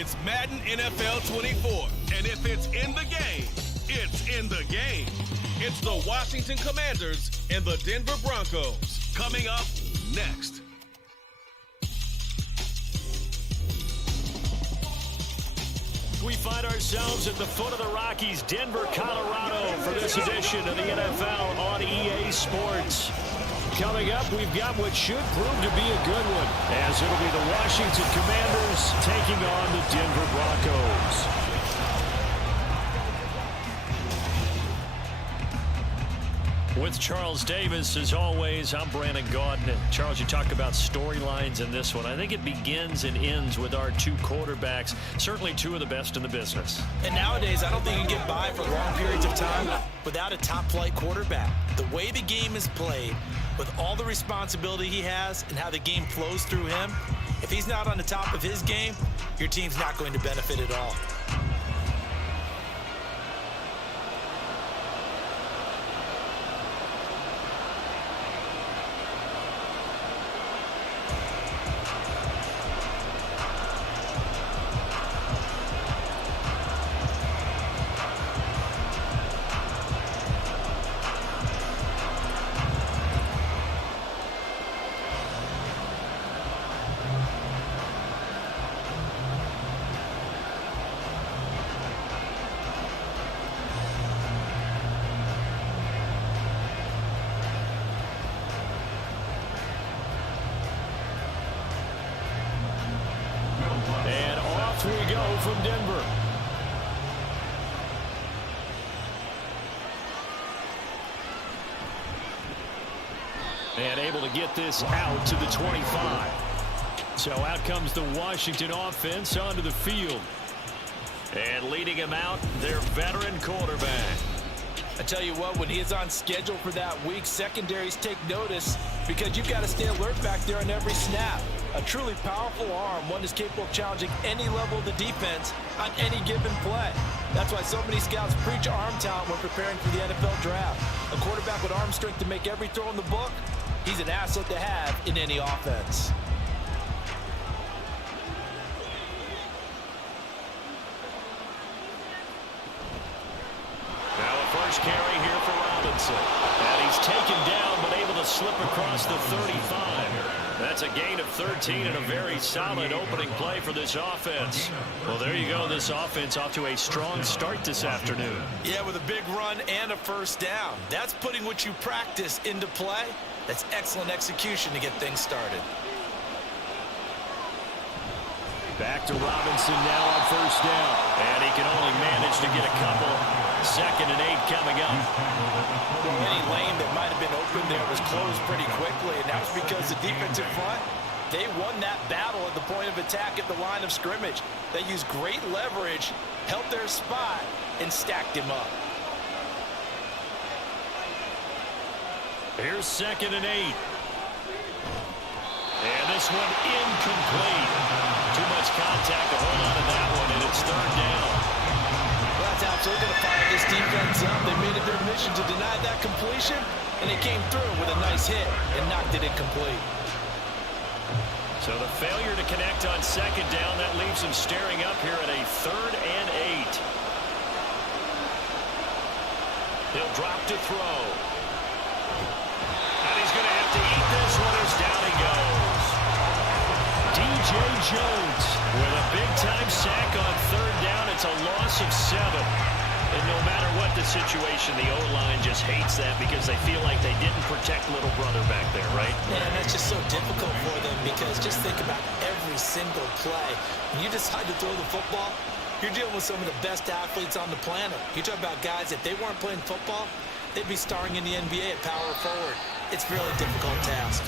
It's Madden NFL 24, and if it's in the game, it's in the game. It's the Washington Commanders and the Denver Broncos. Coming up next. We find ourselves at the foot of the Rockies, Denver, Colorado, for this edition of the NFL on EA Sports. Coming up, we've got what should prove to be a good one, as it'll be the Washington Commanders taking on the Denver Broncos. With Charles Davis, as always, I'm Brandon Gaudin. Charles, you talk about storylines in this one. I think it begins and ends with our two quarterbacks, certainly two of the best in the business. And nowadays, I don't think you can get by for long periods of time without a top-flight quarterback. The way the game is played, with all the responsibility he has and how the game flows through him, if he's not on the top of his game, your team's not going to benefit at all. And off we go from Denver. And able to get this out to the 25. So out comes the Washington offense onto the field. And leading him out, their veteran quarterback. I tell you what, when he is on schedule for that week, secondaries take notice because you've got to stay alert back there on every snap. A truly powerful arm, one is capable of challenging any level of the defense on any given play. That's why so many scouts preach arm talent when preparing for the NFL draft. A quarterback with arm strength to make every throw in the book, he's an asset to have in any offense. Now a first carry here for Robinson. And he's taken down but able to slip across the 35. That's a gain of 13 and a very solid opening play for this offense. Well, there you go. This offense off to a strong start this afternoon. Yeah, with a big run and a first down. That's putting what you practice into play. That's excellent execution to get things started. Back to Robinson now on first down. And he can only manage to get a couple. 2nd and 8 coming up. Any lane that might have been open there was closed pretty quickly, and that was because the defensive front, they won that battle at the point of attack at the line of scrimmage. They used great leverage, held their spot, and stacked him up. Here's 2nd and 8. And this one incomplete. Too much contact to hold on to that one, and it's 3rd down. Well, that's absolutely going to fire this defense up. They made it their mission to deny that completion, and they came through with a nice hit and knocked it incomplete. So the failure to connect on 2nd down, that leaves them staring up here at a 3rd and 8. He'll drop to throw. And he's going to have to eat this one as down he goes. DJ Jones with a big-time sack on 3rd down. It's a loss of 7. And no matter what the situation, the O-line just hates that because they feel like they didn't protect little brother back there, right? Yeah, and that's just so difficult for them because just think about every single play. When you decide to throw the football, you're dealing with some of the best athletes on the planet. You talk about guys, if they weren't playing football, they'd be starring in the NBA at power forward. It's a really difficult task.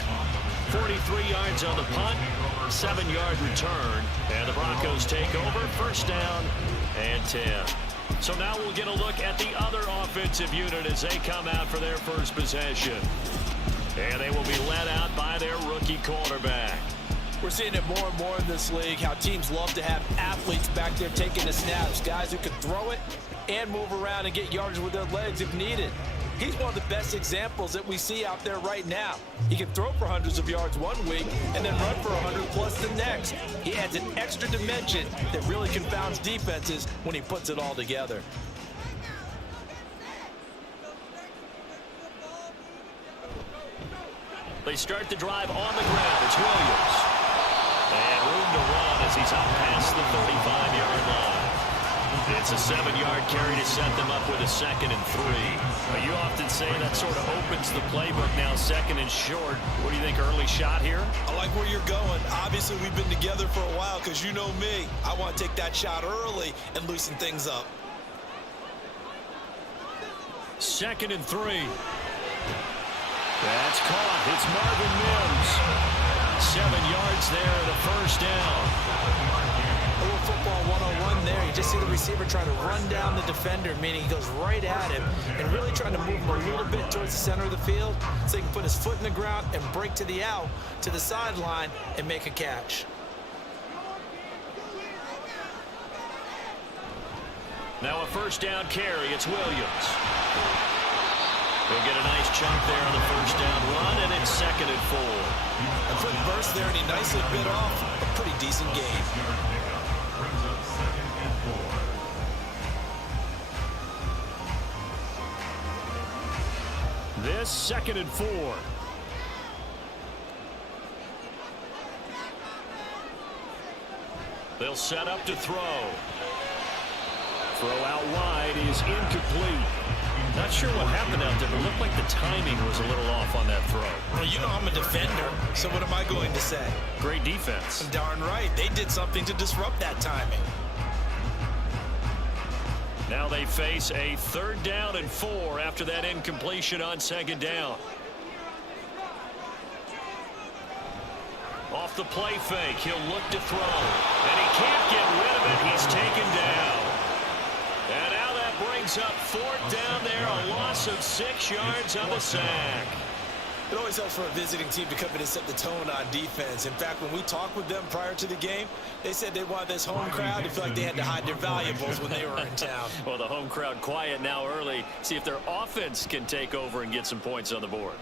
43 yards on the punt, 7-yard return, and the Broncos take over. First down and 10. So now we'll get a look at the other offensive unit as they come out for their first possession. And they will be led out by their rookie quarterback. We're seeing it more and more in this league, how teams love to have athletes back there taking the snaps, guys who can throw it and move around and get yardage with their legs if needed. He's one of the best examples that we see out there right now. He can throw for hundreds of yards one week and then run for 100 plus the next. He adds an extra dimension that really confounds defenses when he puts it all together. They start the drive on the ground. It's Williams. And room to run as he's out past the 35-yard line. It's a 7-yard carry to set them up with a 2nd and 3. But you often say that sort of opens the playbook now, 2nd and short. What do you think, early shot here? I like where you're going. Obviously, we've been together for a while because you know me. I want to take that shot early and loosen things up. 2nd and 3. That's caught. It's Marvin Mims. 7 yards there and a first down. A little football 101 there. You just see the receiver trying to run down the defender, meaning he goes right at him and really trying to move him a little bit towards the center of the field so he can put his foot in the ground and break to the out, to the sideline, and make a catch. Now a first down carry. It's Williams. They'll get a nice chunk there on the first down run, and it's 2nd and 4. A quick burst there, and he nicely bit off a pretty decent gain. This 2nd and 4. They'll set up to throw. Throw out wide is incomplete. Not sure what happened out there, but it looked like the timing was a little off on that throw. Well, you know I'm a defender, so what am I going to say? Great defense. Darn right. They did something to disrupt that timing. Now they face a 3rd down and 4 after that incompletion on 2nd down. Off the play fake, he'll look to throw. And he can't get rid of it. He's taken down. And now that brings up 4th down there, a loss of 6 yards on the sack. It always helps for a visiting team to come in and set the tone on defense. In fact, when we talked with them prior to the game, they said they wanted this home crowd to feel like they had to hide their valuables when they were in town. Well, the home crowd quiet now early. See if their offense can take over and get some points on the board.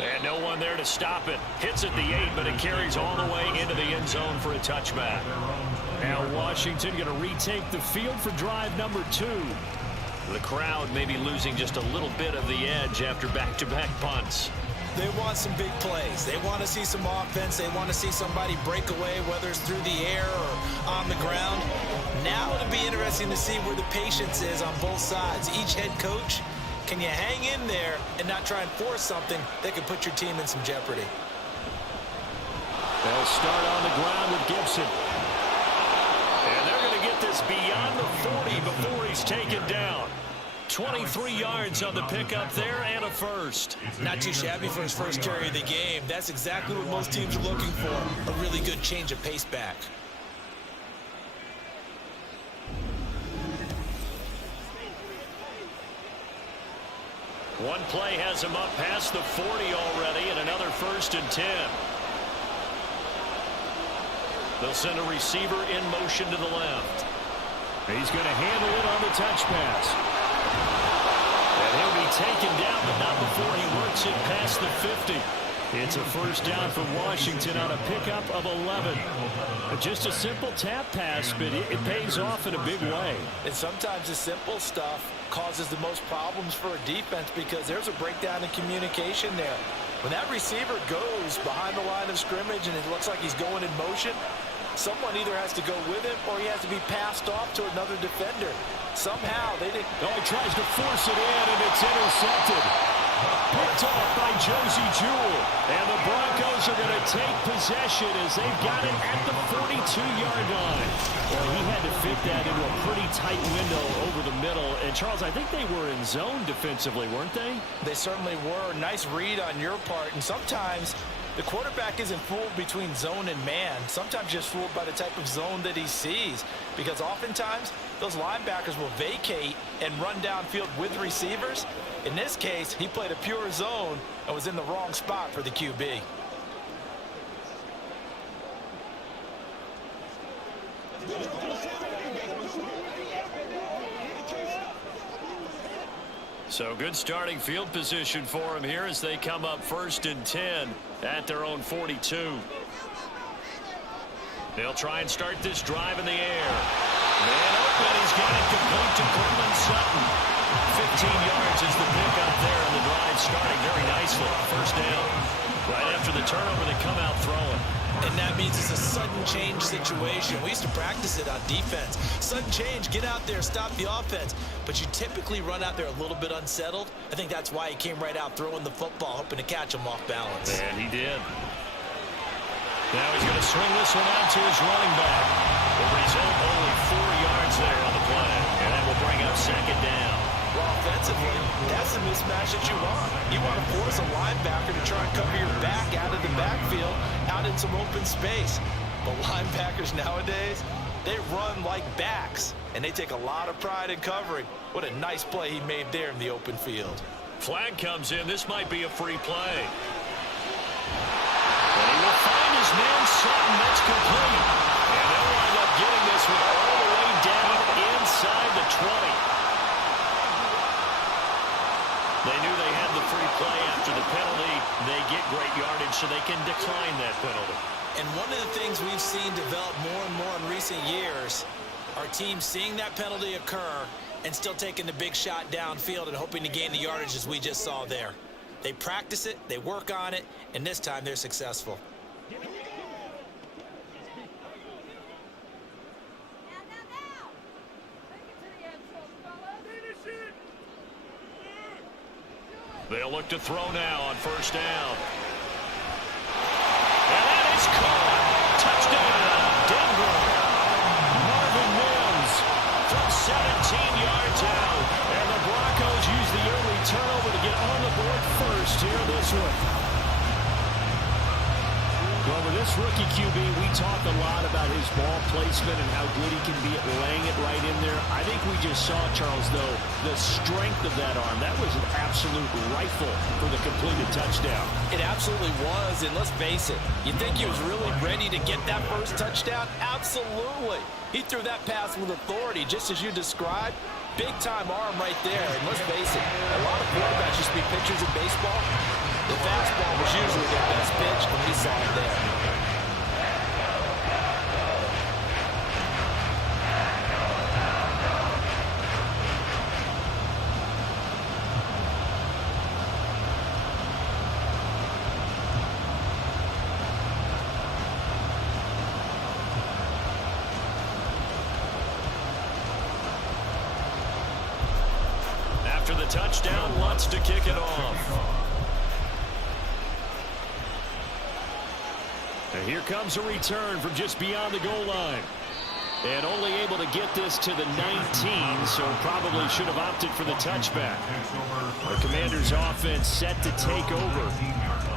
And no one there to stop it. Hits at the 8, but it carries all the way into the end zone for a touchback. Now Washington going to retake the field for drive number 2. The crowd may be losing just a little bit of the edge after back-to-back punts. They want some big plays. They want to see some offense. They want to see somebody break away, whether it's through the air or on the ground. Now it'll be interesting to see where the patience is on both sides. Each head coach, can you hang in there and not try and force something that could put your team in some jeopardy? They'll start on the ground with Gibson. And they're going to get this beyond the 40 before he's taken down. 23 yards on the pickup there and a first. Not too shabby for his first carry of the game. That's exactly what most teams are looking for. A really good change of pace back. One play has him up past the 40 already, and another 1st and 10. They'll send a receiver in motion to the left. He's going to handle it on the touch pass. And he'll be taken down, but not before he works it past the 50. It's a first down for Washington on a pickup of 11. Just a simple tap pass, but it pays off in a big way. And sometimes the simple stuff causes the most problems for a defense because there's a breakdown in communication there. When that receiver goes behind the line of scrimmage and it looks like he's going in motion, someone either has to go with him or he has to be passed off to another defender. Somehow they didn't. Oh, he tries to force it in, and it's intercepted. Picked off by Josie Jewell. And the Broncos are going to take possession as they've got it at the 42-yard line. Well, he had to fit that into a pretty tight window over the middle. And, Charles, I think they were in zone defensively, weren't they? They certainly were. Nice read on your part. And sometimes the quarterback isn't fooled between zone and man. Sometimes just fooled by the type of zone that he sees. Because oftentimes those linebackers will vacate and run downfield with receivers. In this case, he played a pure zone and was in the wrong spot for the QB. So good starting field position for him here as they come up 1st and 10 at their own 42. They'll try and start this drive in the air. Man open, he's got it complete to Courtland Sutton. 15 yards is the pickup there, and the drive starting very nicely. 1st down. Right after the turnover, they come out throwing. And that means it's a sudden change situation. We used to practice it on defense. Sudden change, get out there, stop the offense. But you typically run out there a little bit unsettled. I think that's why he came right out throwing the football, hoping to catch him off balance. And he did. Now he's going to swing this one out to his running back. The result, only 4 yards there on the play. And that will bring up 2nd down. Well, offensively, that's the mismatch that you want. You want to force a linebacker to try and cover your back out of the backfield, out in some open space. But linebackers nowadays, they run like backs, and they take a lot of pride in covering. What a nice play he made there in the open field. Flag comes in. This might be a free play. And he will find his man Sutton. That's complete. And they'll wind up getting this one all the way down inside the 20. They knew they had the free play after the penalty. They get great yardage, so they can decline that penalty. And one of the things we've seen develop more and more in recent years are teams seeing that penalty occur and still taking the big shot downfield and hoping to gain the yardage as we just saw there. They practice it, they work on it, and this time they're successful. They'll look to throw now on 1st down. And that is caught. Touchdown, Denver. Marvin Mims from 17 yards out. And the Broncos use the early turnover to get on the board first here this one. Well, with this rookie QB, we talk a lot about his ball placement and how good he can be at laying it right in there. I think we just saw, Charles, though, the strength of that arm. That was an absolute rifle for the completed touchdown. It absolutely was, and let's face it, you think he was really ready to get that first touchdown? Absolutely. He threw that pass with authority, just as you described. Big-time arm right there, and let's face it, a lot of quarterbacks used to be pitchers in baseball. The fastball was usually their best pitch, and we saw it there. After the touchdown, wants to kick it off. And here comes a return from just beyond the goal line. And only able to get this to the 19, so probably should have opted for the touchback. The Commanders' offense set to take over,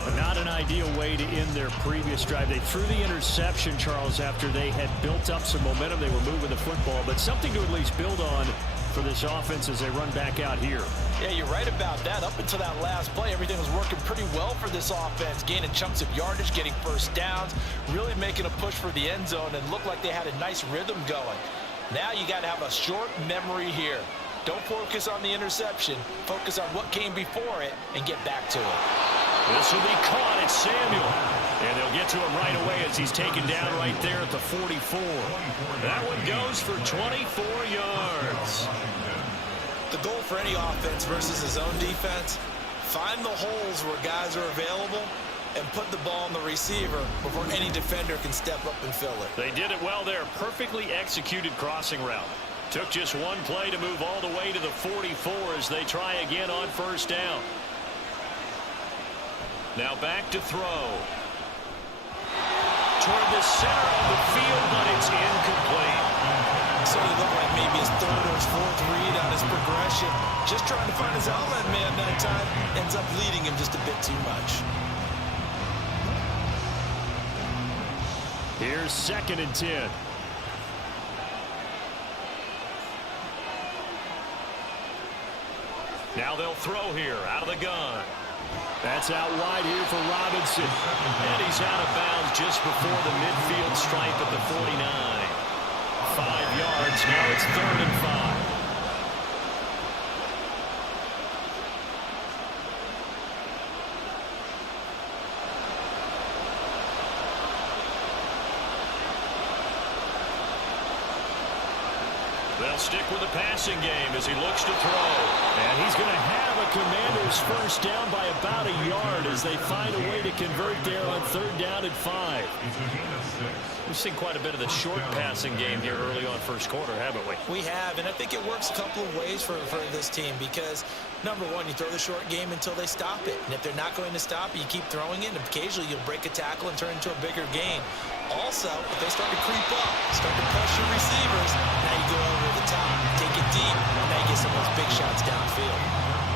but not an ideal way to end their previous drive. They threw the interception, Charles, after they had built up some momentum. They were moving the football, but something to at least build on for this offense as they run back out here. Yeah, you're right about that. Up until that last play, everything was working pretty well for this offense, gaining chunks of yardage, getting first downs, really making a push for the end zone, and looked like they had a nice rhythm going. Now you got to have a short memory here. Don't focus on the interception. Focus on what came before it and get back to it. This will be caught. It's Samuel. And they'll get to him right away as he's taken down right there at the 44. That one goes for 24 yards. The goal for any offense versus his own defense, find the holes where guys are available and put the ball on the receiver before any defender can step up and fill it. They did it well there. Perfectly executed crossing route. Took just one play to move all the way to the 44 as they try again on first down. Now back to throw. Toward the center of the field, but it's incomplete. So it looked like maybe his third or his fourth read on his progression. Just trying to find his outlet man that time. Ends up leading him just a bit too much. Here's 2nd and 10. Now they'll throw here out of the gun. That's out wide here for Robinson. And he's out of bounds just before the midfield stripe at the 49. 5 yards. Now it's 3rd and 5. They'll stick with the passing game as he looks to throw. And he's going to have a Commanders first down by about a yard as they find a way to convert there on 3rd down and 5. We've seen quite a bit of the short passing game here early on first quarter, haven't we? We have, and I think it works a couple of ways for this team because, number one, you throw the short game until they stop it. And if they're not going to stop it, you keep throwing it, and occasionally you'll break a tackle and turn into a bigger gain. Also, if they start to creep up, start to pressure receivers, now you go over the top, take it deep, and now you get some of those big shots downfield.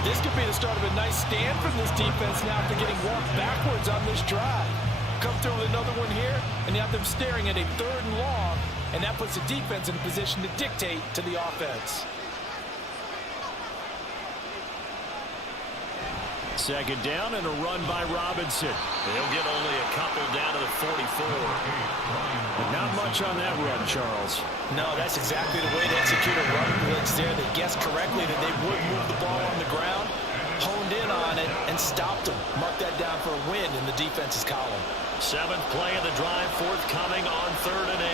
This could be the start of a nice stand from this defense now after getting walked backwards on this drive. Come through with another one here, and you have them staring at a 3rd and long, and that puts the defense in a position to dictate to the offense. 2nd down and a run by Robinson. He'll get only a couple down to the 44. But not much on that run, Charles. No, that's exactly the way to execute a run blitz there. They guessed correctly that they would move the ball on the ground, honed in on it, and stopped them. Mark that down for a win in the defense's column. 7th play of the drive, forthcoming on 3rd and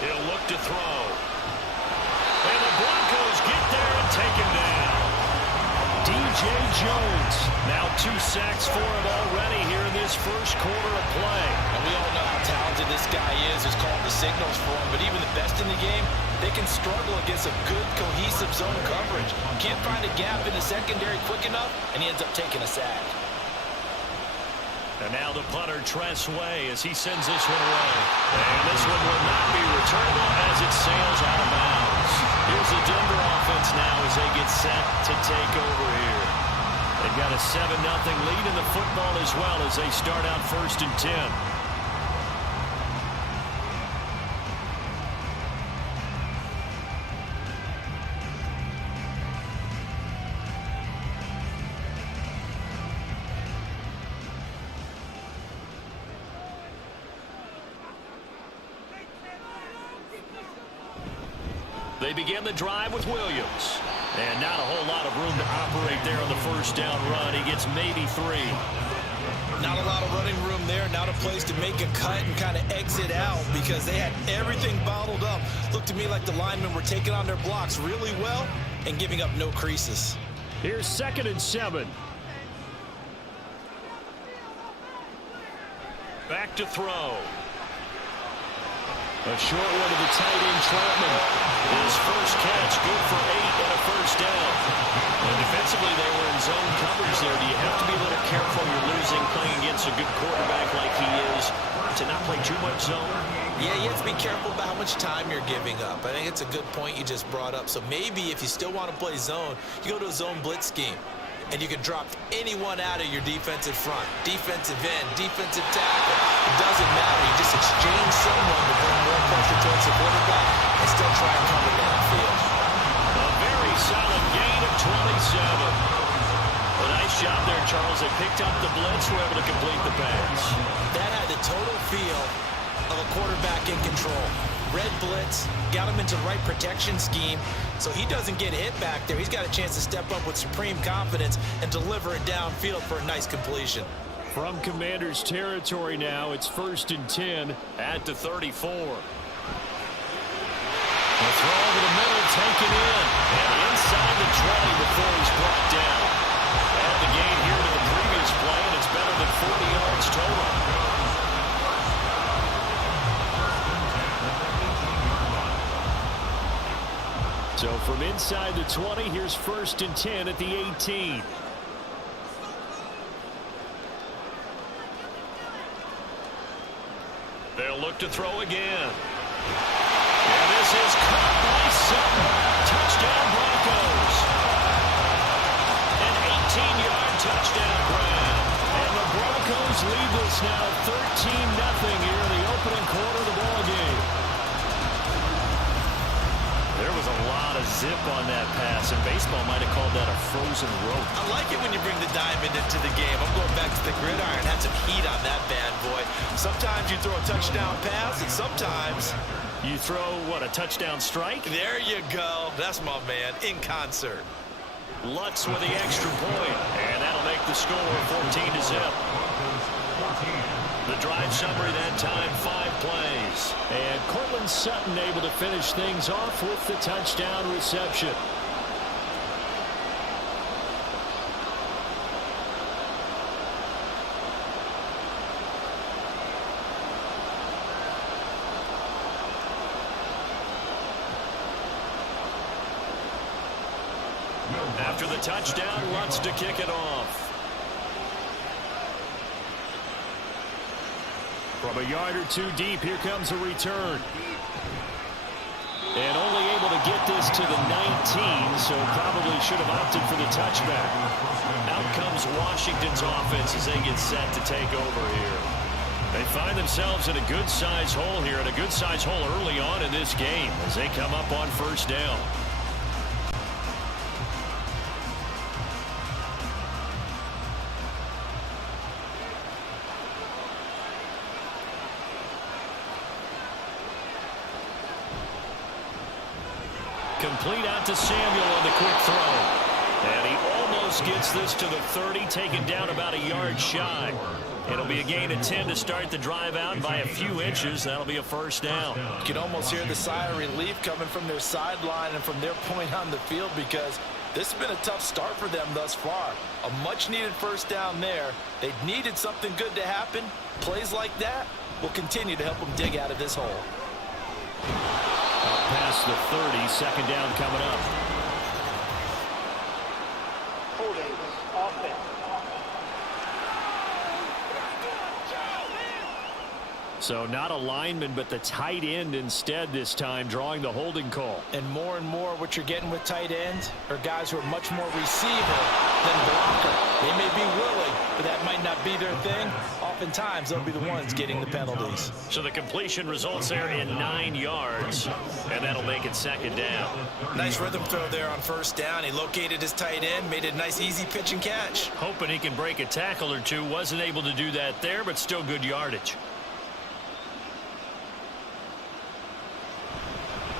8. He'll look to throw. And the Broncos get there and take him down. DJ Jones. Now 2 sacks for him already here in this first quarter of play. And we all know how talented this guy is. Who's called the signals for him. But even the best in the game, they can struggle against a good, cohesive zone coverage. Can't find a gap in the secondary quick enough, and he ends up taking a sack. And now the punter, Tress Way, as he sends this one away. And this one will not be returnable as it sails out of bounds. Here's the Denver offense now as they get set to take over here. They've got a 7-0 lead in the football as well as they start out 1st and 10. They begin the drive with Williams. And not a whole lot of room to operate there on the 1st down run. He gets maybe 3. Not a lot of running room there. Not a place to make a cut and kind of exit out because they had everything bottled up. Looked to me like the linemen were taking on their blocks really well and giving up no creases. Here's 2nd and 7. Back to throw. A short one to the tight end, Troutman. His first catch, good for 8 and a 1st down. And defensively, they were in zone coverage there. Do you have to be a little careful you're losing playing against a good quarterback like he is to not play too much zone? Yeah, you have to be careful about how much time you're giving up. I think it's a good point you just brought up. So maybe if you still want to play zone, you go to a zone blitz scheme. And you can drop anyone out of your defensive front. Defensive end, defensive tackle. It doesn't matter. You just exchange someone to bring more pressure towards the quarterback and still try and cover downfield. A very solid gain of 27. A nice job there, Charles. They picked up the blitz, were able to complete the pass. That had the total feel of a quarterback in control. Red blitz, got him into the right protection scheme, so he doesn't get hit back there. He's got a chance to step up with supreme confidence and deliver it downfield for a nice completion. From Commanders territory now, it's 1st and 10 at the 34. The throw over the middle, taken in, and inside the 20 before he's brought down. Add the gain here to the previous play, and it's better than 40 yards total. So from inside the 20, here's 1st and 10 at the 18. They'll look to throw again. And this is caught by Sutton. Touchdown Broncos. An 18-yard touchdown grab. And the Broncos lead this now 13-0 here in the opening quarter of the ball game. There was a lot of zip on that pass, and baseball might have called that a frozen rope. I like it when you bring the diamond into the game. I'm going back to the gridiron. Had some heat on that bad boy. Sometimes you throw a touchdown pass, and sometimes you throw, what, a touchdown strike? There you go. That's my man, in concert. Lutz with the extra point, and that'll make the score 14-0. The drive summary that time, 5 plays. And Cortland Sutton able to finish things off with the touchdown reception. After the touchdown, Lutz to kick it off. From a yard or two deep, here comes a return. And only able to get this to the 19, so probably should have opted for the touchback. Out comes Washington's offense as they get set to take over here. They find themselves in a good-sized hole here, and a good-sized hole early on in this game as they come up on first down. Complete out to Samuel on the quick throw. And he almost gets this to the 30, taken down about a yard shy. It'll be a gain of 10 to start the drive out by a few inches. That'll be a first down. You can almost hear the sigh of relief coming from their sideline and from their point on the field, because this has been a tough start for them thus far. A much-needed first down there. They needed something good to happen. Plays like that will continue to help them dig out of this hole. Past the 30, second down coming up. Holding offense. So not a lineman, but the tight end instead this time, drawing the holding call. And more what you're getting with tight ends are guys who are much more receiver than blocker. They may be willing, but that might not be their thing. Oftentimes, they'll be the ones getting the penalties. So the completion results there in 9 yards, and that'll make it second down. Nice rhythm throw there on first down. He located his tight end, made it a nice, easy pitch and catch. Hoping he can break a tackle or two. Wasn't able to do that there, but still good yardage.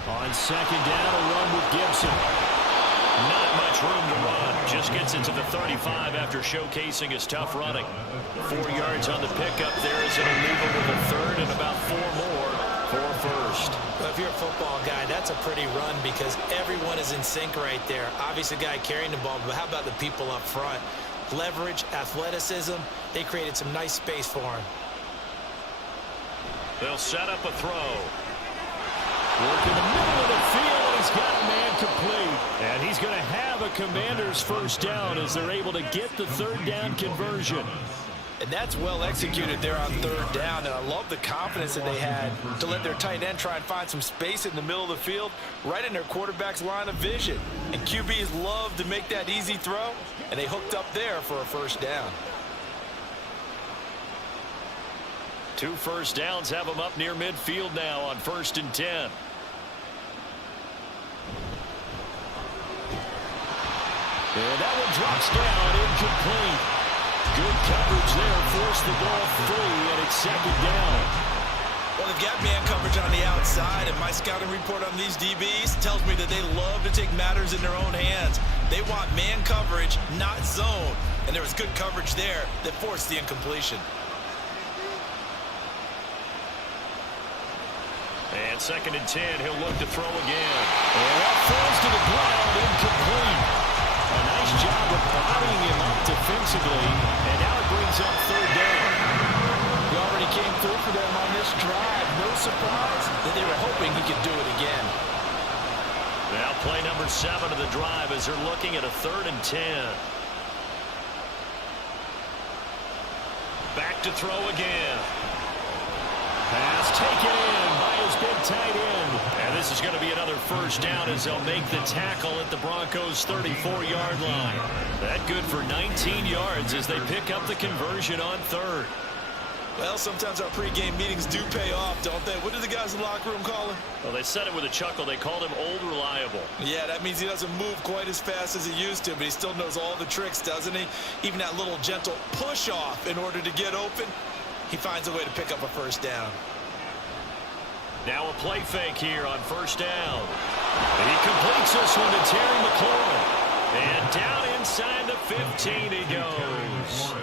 On second down, a run with Gibson. Not much room to run. Just gets it to the 35 after showcasing his tough running. 4 yards on the pickup there as it'll leave him with a third and about 4 more for first. Well, if you're a football guy, that's a pretty run because everyone is in sync right there. Obviously, the guy carrying the ball, but how about the people up front? Leverage, athleticism, they created some nice space for him. They'll set up a throw. Work in the middle of the field, and he's got a man complete. And he's going to have a Commanders first down as they're able to get the third down conversion. And that's well executed there on third down. And I love the confidence that they had to let their tight end try and find some space in the middle of the field, right in their quarterback's line of vision. And QBs love to make that easy throw, and they hooked up there for a first down. 2 first downs have them up near midfield now on 1st and 10. And that one drops down, incomplete. Good coverage there, forced the ball free, and it's second down. Well, they've got man coverage on the outside, and my scouting report on these DBs tells me that they love to take matters in their own hands. They want man coverage, not zone. And there was good coverage there that forced the incompletion. And 2nd and 10, he'll look to throw again. And that falls to the ground, incomplete. A nice job of bodying him up defensively, and now it brings up third down. He already came through for them on this drive. No surprise that they were hoping he could do it again. Now play number 7 of the drive as they're looking at a 3rd and 10. Back to throw again. Pass taken in by his big tight end. And this is going to be another first down as they'll make the tackle at the Broncos' 34-yard line. That good for 19 yards as they pick up the conversion on 3rd. Well, sometimes our pregame meetings do pay off, don't they? What did the guys in the locker room call him? Well, they said it with a chuckle. They called him Old Reliable. Yeah, that means he doesn't move quite as fast as he used to, but he still knows all the tricks, doesn't he? Even that little gentle push-off in order to get open. He finds a way to pick up a first down. Now a play fake here on first down. And he completes this one to Terry McLaurin. And down inside the 15 he goes.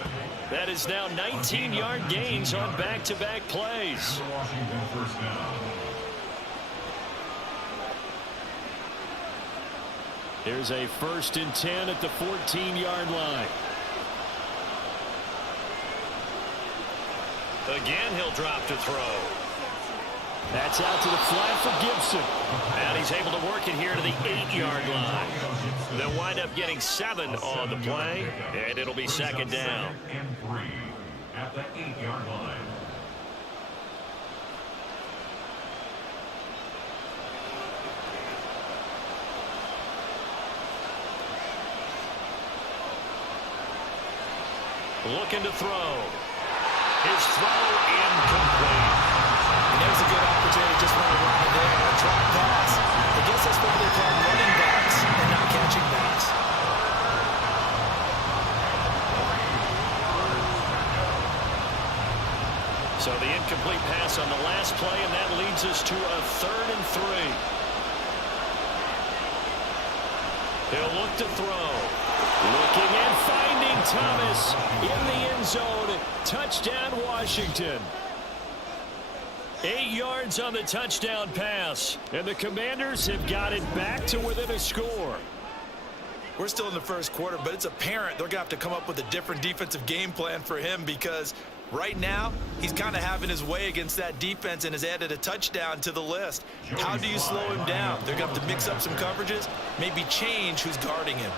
That is now 19-yard gains on back-to-back plays. Here's a 1st and 10 at the 14-yard line. Again, he'll drop to throw. That's out to the flat for Gibson. And he's able to work it here to the 8-yard line. They'll wind up getting 7 on the play, and it'll be 2nd down. And 3 at the 8-yard line. Looking to throw. His throw incomplete. And there's a good opportunity just run around there. A drop pass. I guess that's what they call running backs and not catching backs. So the incomplete pass on the last play, and that leads us to a 3rd and 3. He'll look to throw. Looking and finding Thomas in the end zone. Touchdown, Washington. 8 yards on the touchdown pass. And the Commanders have got it back to within a score. We're still in the first quarter, but it's apparent they're going to have to come up with a different defensive game plan for him because right now he's kind of having his way against that defense and has added a touchdown to the list. How do you slow him down? They're going to have to mix up some coverages, maybe change who's guarding him.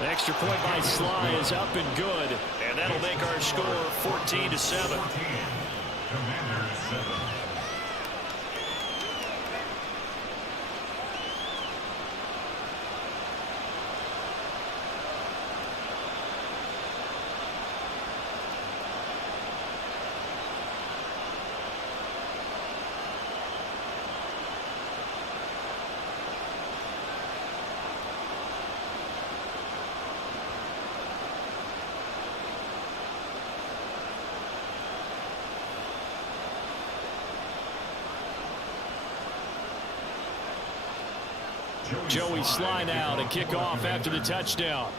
The extra point by Sly is up and good, and that'll make our score 14-7. Commanders 7. Joey Sly now to kick off after the touchdown.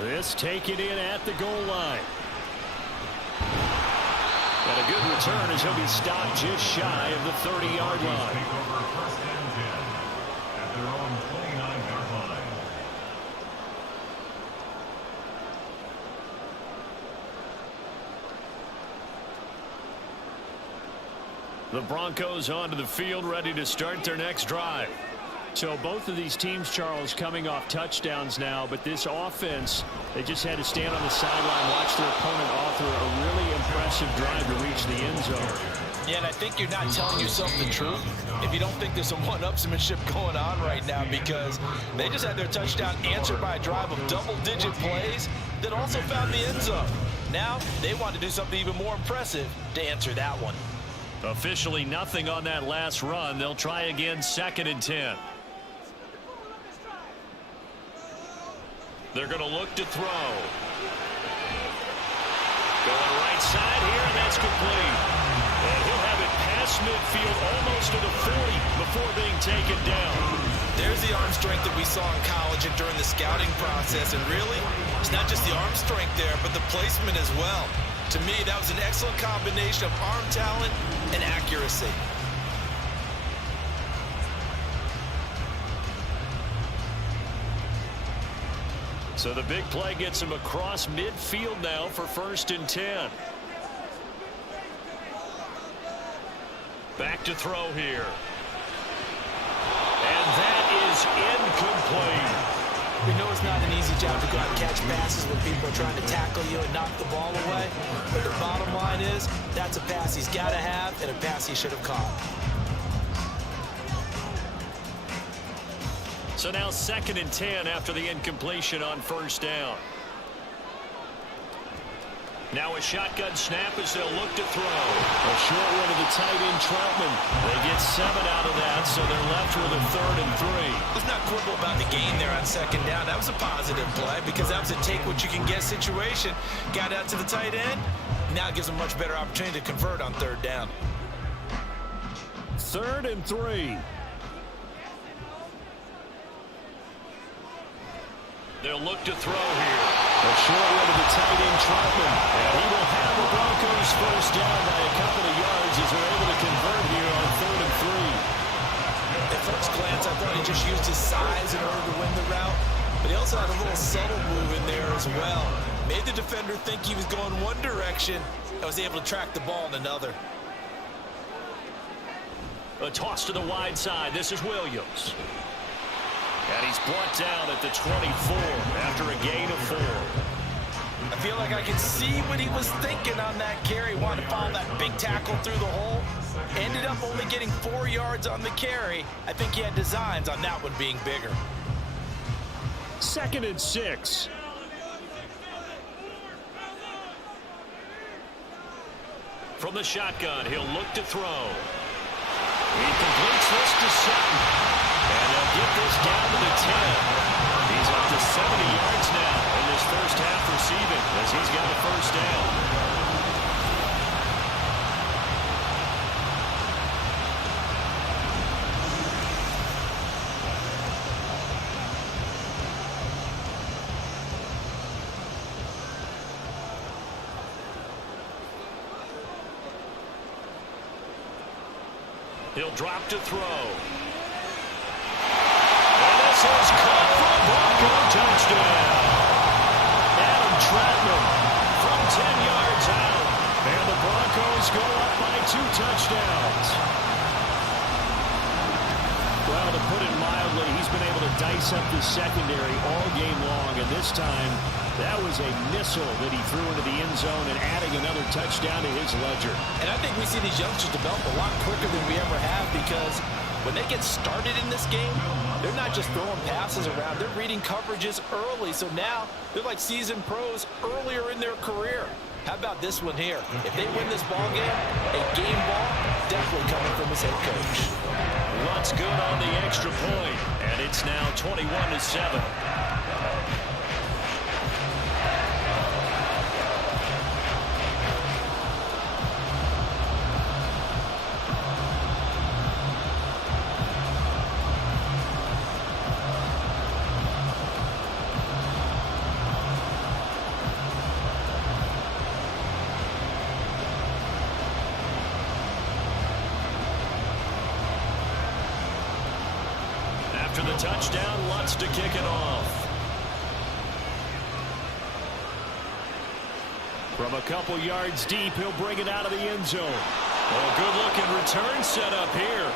This taken in at the goal line. And a good return as he'll be stopped just shy of the 30-yard line. Take over 1st and 10 at their own 29-yard line. The Broncos onto the field, ready to start their next drive. So both of these teams, Charles, coming off touchdowns now, but this offense, they just had to stand on the sideline, watch their opponent author a really impressive drive to reach the end zone. Yeah, and I think you're not telling yourself the truth if you don't think there's some one-upsmanship going on right now, because they just had their touchdown answered by a drive of double-digit plays that also found the end zone. Now they want to do something even more impressive to answer that one. Officially nothing on that last run. They'll try again, 2nd and 10. They're going to look to throw. Going right side here, and that's complete. And he'll have it past midfield, almost to the 40 before being taken down. There's the arm strength that we saw in college and during the scouting process. And really, it's not just the arm strength there, but the placement as well. To me, that was an excellent combination of arm talent and accuracy. So the big play gets him across midfield now for 1st and 10. Back to throw here. And that is incomplete. We know it's not an easy job to go out and catch passes when people are trying to tackle you and knock the ball away. But the bottom line is, that's a pass he's got to have and a pass he should have caught. So now 2nd and 10 after the incompletion on 1st down. Now a shotgun snap as they'll look to throw. A short one to the tight end, Troutman. They get 7 out of that, so they're left with a 3rd and 3. Let's not quibble about the gain there on 2nd down. That was a positive play because that was a take-what-you-can-get situation. Got out to the tight end. Now it gives them a much better opportunity to convert on 3rd down. 3rd and 3. They'll look to throw here. A short one to the tight end, Troutman. And he will have the Broncos first down by a couple of yards as they're able to convert here on 3rd and 3. At first glance, I thought he just used his size in order to win the route, but he also had a little subtle move in there as well. Made the defender think he was going one direction and was able to track the ball in another. A toss to the wide side. This is Williams. And he's brought down at the 24 after a gain of 4. I feel like I can see what he was thinking on that carry. Wanted to follow that big tackle through the hole. Ended up only getting 4 yards on the carry. I think he had designs on that one being bigger. 2nd and 6. From the shotgun, he'll look to throw. He completes this to Sutton. And they'll get this down to the 10. He's up to 70 yards now in this first half receiving as he's got a first down. He'll drop to throw. And this is caught for a Bronco touchdown. Adam Troutman from 10 yards out. And the Broncos go up by 2 touchdowns. Well, to put it mildly, he's been able to dice up the secondary all game long. And this time, that was a missile that he threw into the end zone and adding another touchdown to his ledger. And I think we see these youngsters develop a lot quicker than we ever have because when they get started in this game, they're not just throwing passes around. They're reading coverages early. So now they're like seasoned pros earlier in their career. How about this one here? If they win this ball game, a game ball definitely coming from his head coach. What's good on the extra point, and it's now 21-7. After the touchdown, Lutz to kick it off. From a couple yards deep, he'll bring it out of the end zone. Oh, good-looking return set up here.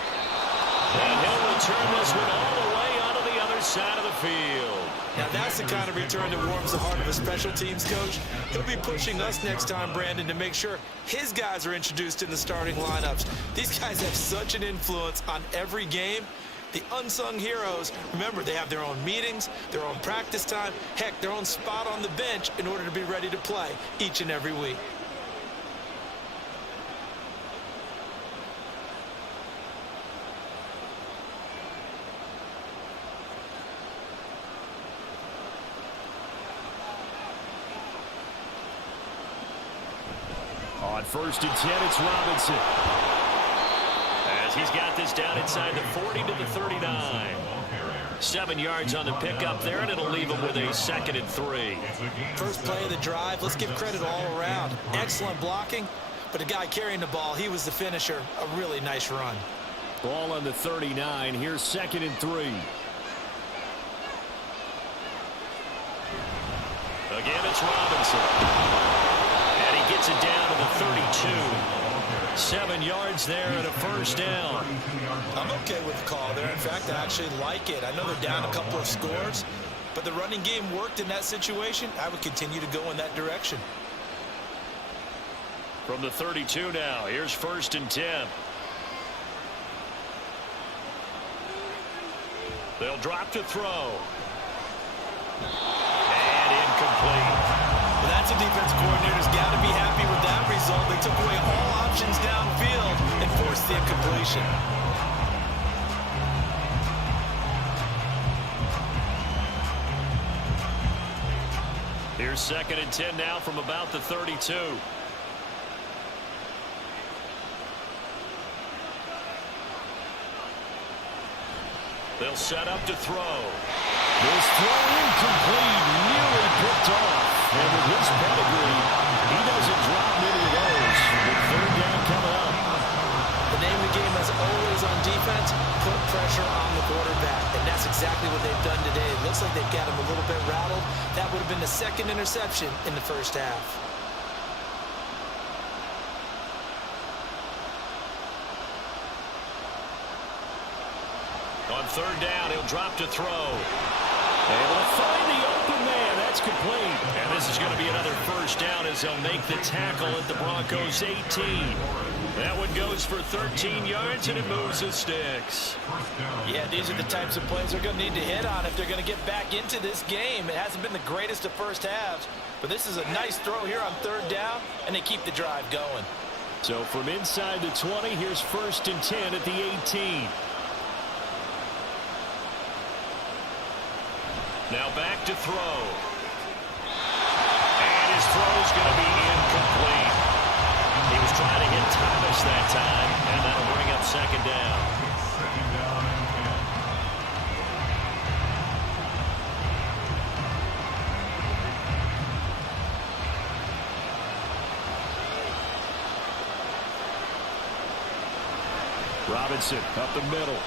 And he'll return this one all the way onto the other side of the field. Now that's the kind of return that warms the heart of a special teams coach. He'll be pushing us next time, Brandon, to make sure his guys are introduced in the starting lineups. These guys have such an influence on every game. The unsung heroes, remember, they have their own meetings, their own practice time, heck, their own spot on the bench in order to be ready to play each and every week. On 1st and 10, it's Robinson. As he's got this down inside the 40 to the 39. 7 yards on the pickup there, and it'll leave him with a 2nd and 3. First play of the drive, let's give credit all around. Excellent blocking, but the guy carrying the ball, he was the finisher. A really nice run. Ball on the 39. Here's 2nd and 3. Again, it's Robinson. And he gets it down to the 32. 7 yards there and a first down. I'm okay with the call there. In fact, I actually like it. I know they're down a couple of scores, but the running game worked in that situation. I would continue to go in that direction. From the 32 now, here's 1st and 10. They'll drop to throw. And incomplete. Well, that's a defense coordinator's got to be happy with that result. They took away all options downfield and forced the incompletion. Here's 2nd and 10 now from about the 32. They'll set up to throw. This throw incomplete, nearly picked off. And with his pedigree, he doesn't drop many of those. With third down coming up. The name of the game, as always on defense, put pressure on the quarterback. And that's exactly what they've done today. It looks like they've got him a little bit rattled. That would have been the second interception in the first half. On third down, he'll drop to throw. Able to find the open man. That's complete. And this is going to be another first down as they'll make the tackle at the Broncos' 18. That one goes for 13 yards, and it moves the sticks. Yeah, these are the types of plays they're going to need to hit on if they're going to get back into this game. It hasn't been the greatest of first halves, but this is a nice throw here on third down, and they keep the drive going. So from inside the 20, here's 1st and 10 at the 18. Now back to throw. And his throw's going to be incomplete. He was trying to hit Thomas that time, and that'll bring up second down. Second down and 10. Robinson up the middle.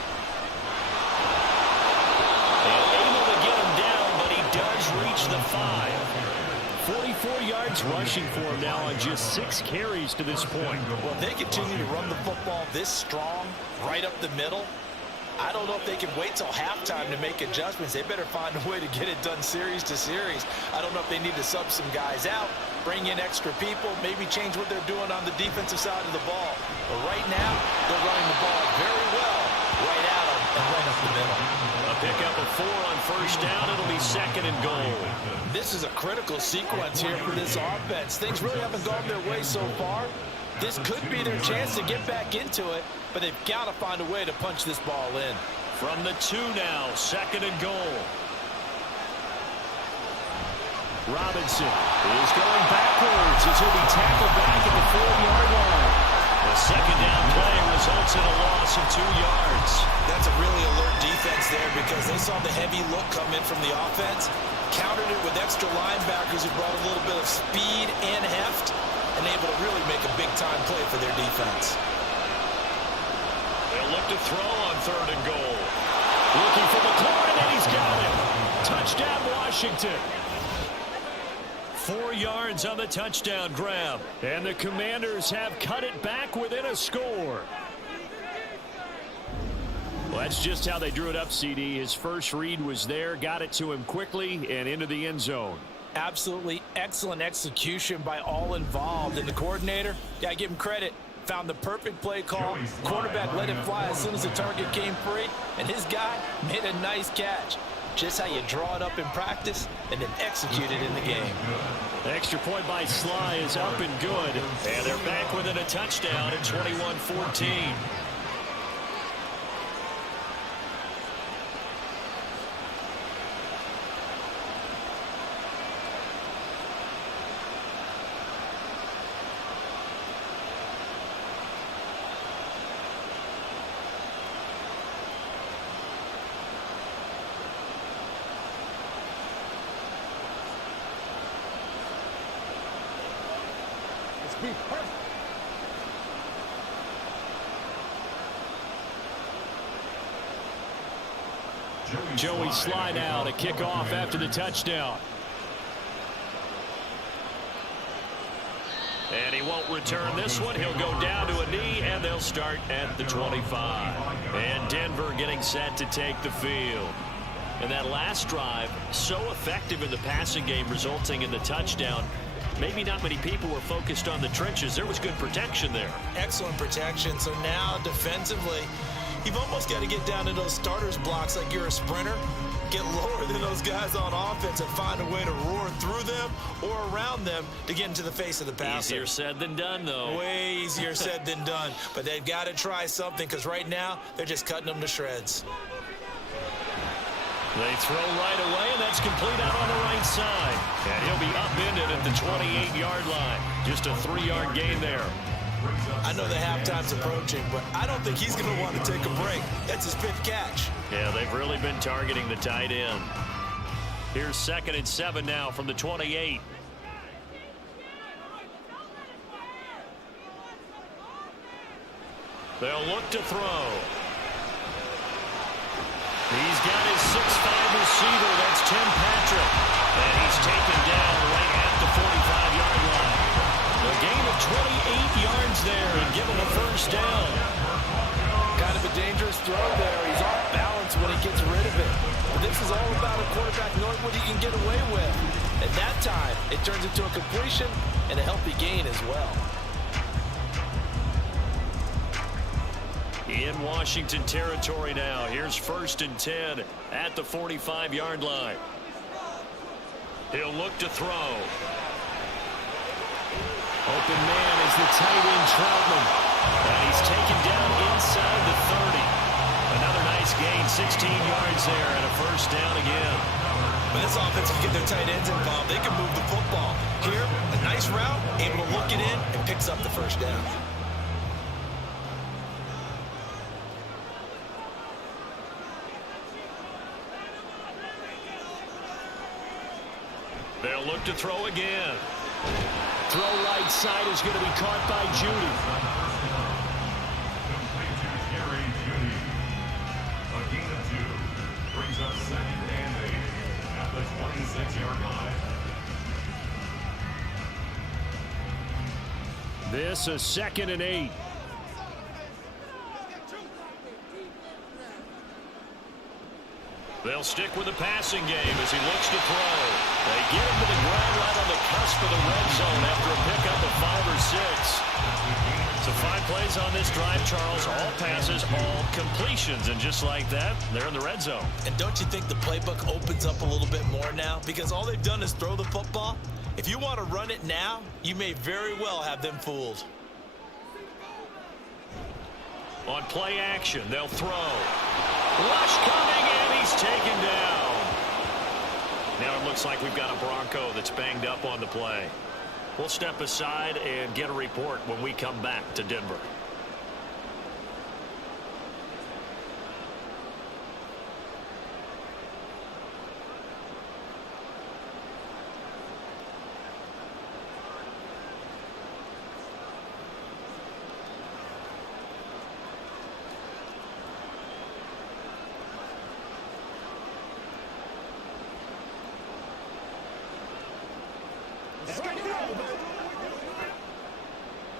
Reach the 5. 44 yards rushing for him now on just 6 carries to this point. Well, if they continue to run the football this strong, right up the middle, I don't know if they can wait till halftime to make adjustments. They better find a way to get it done series to series. I don't know if they need to sub some guys out, bring in extra people, maybe change what they're doing on the defensive side of the ball. But right now, they're running the ball very well, right at them and right up the middle. A pickup of 4 on first down. It'll be 2nd and goal. This is a critical sequence here for this offense. Things really haven't gone their way so far. This could be their chance to get back into it, but they've got to find a way to punch this ball in. From the 2 now, 2nd and goal. Robinson is going backwards as he'll be tackled back at the 4-yard line. The second down play results in a loss of 2 yards. That's a really alert defense there because they saw the heavy look come in from the offense, countered it with extra linebackers who brought a little bit of speed and heft, and able to really make a big-time play for their defense. They'll look to throw on 3rd and goal. Looking for McLaurin, and he's got him. Touchdown, Washington. 4 yards on the touchdown grab. And the Commanders have cut it back within a score. Well, that's just how they drew it up, CD. His first read was there, got it to him quickly, and into the end zone. Absolutely excellent execution by all involved. And the coordinator, yeah, give him credit. Found the perfect play call. Quarterback let it fly as soon as the target came free. And his guy made a nice catch. Just how you draw it up in practice and then execute it in the game. The extra point by Sly is up and good. And they're back within a touchdown at 21-14. Joey Sly now to kick off after the touchdown. And he won't return this one. He'll go down to a knee, and they'll start at the 25. And Denver getting set to take the field. And that last drive, so effective in the passing game, resulting in the touchdown. Maybe not many people were focused on the trenches. There was good protection there. Excellent protection. So now defensively, you've almost got to get down to those starters blocks like you're a sprinter. Get lower than those guys on offense and find a way to roar through them or around them to get into the face of the passer. Easier said than done, though. Way easier said than done. But they've got to try something because right now they're just cutting them to shreds. They throw right away, and that's complete out on the right side. And he'll be upended at the 28-yard line. Just a 3-yard gain there. I know the halftime's approaching, but I don't think he's going to want to take a break. That's his 5th catch. Yeah, they've really been targeting the tight end. Here's 2nd and 7 now from the 28. They'll look to throw. He's got his 6'5" receiver. That's Tim Patrick. And he's taken down right at the 45-yard line. A gain of 28 yards there and give him a first down. Kind of a dangerous throw there. He's off balance when he gets rid of it. But this is all about a quarterback knowing what he can get away with. At that time, it turns into a completion and a healthy gain as well. In Washington territory now. Here's 1st and 10 at the 45-yard line. He'll look to throw. Open man is the tight end Troutman. And he's taken down inside the 30. Another nice gain, 16 yards there, and a first down again. When this offense can get their tight ends involved, they can move the football. Here, a nice route, able to look it in, and picks up the first down. They'll look to throw again. Throw right side is going to be caught by Judy. A gain of 2 brings up 2nd and 8 at the 26-yard line. This is 2nd and 8. They'll stick with the passing game as he looks to throw. They get him to the ground right on the cusp of the red zone after a pickup of 5 or 6. So 5 plays on this drive, Charles. All passes, all completions. And just like that, they're in the red zone. And don't you think the playbook opens up a little bit more now? Because all they've done is throw the football. If you want to run it now, you may very well have them fooled. On play action, they'll throw. Rush coming, and he's taken down. Now it looks like we've got a Bronco that's banged up on the play. We'll step aside and get a report when we come back to Denver.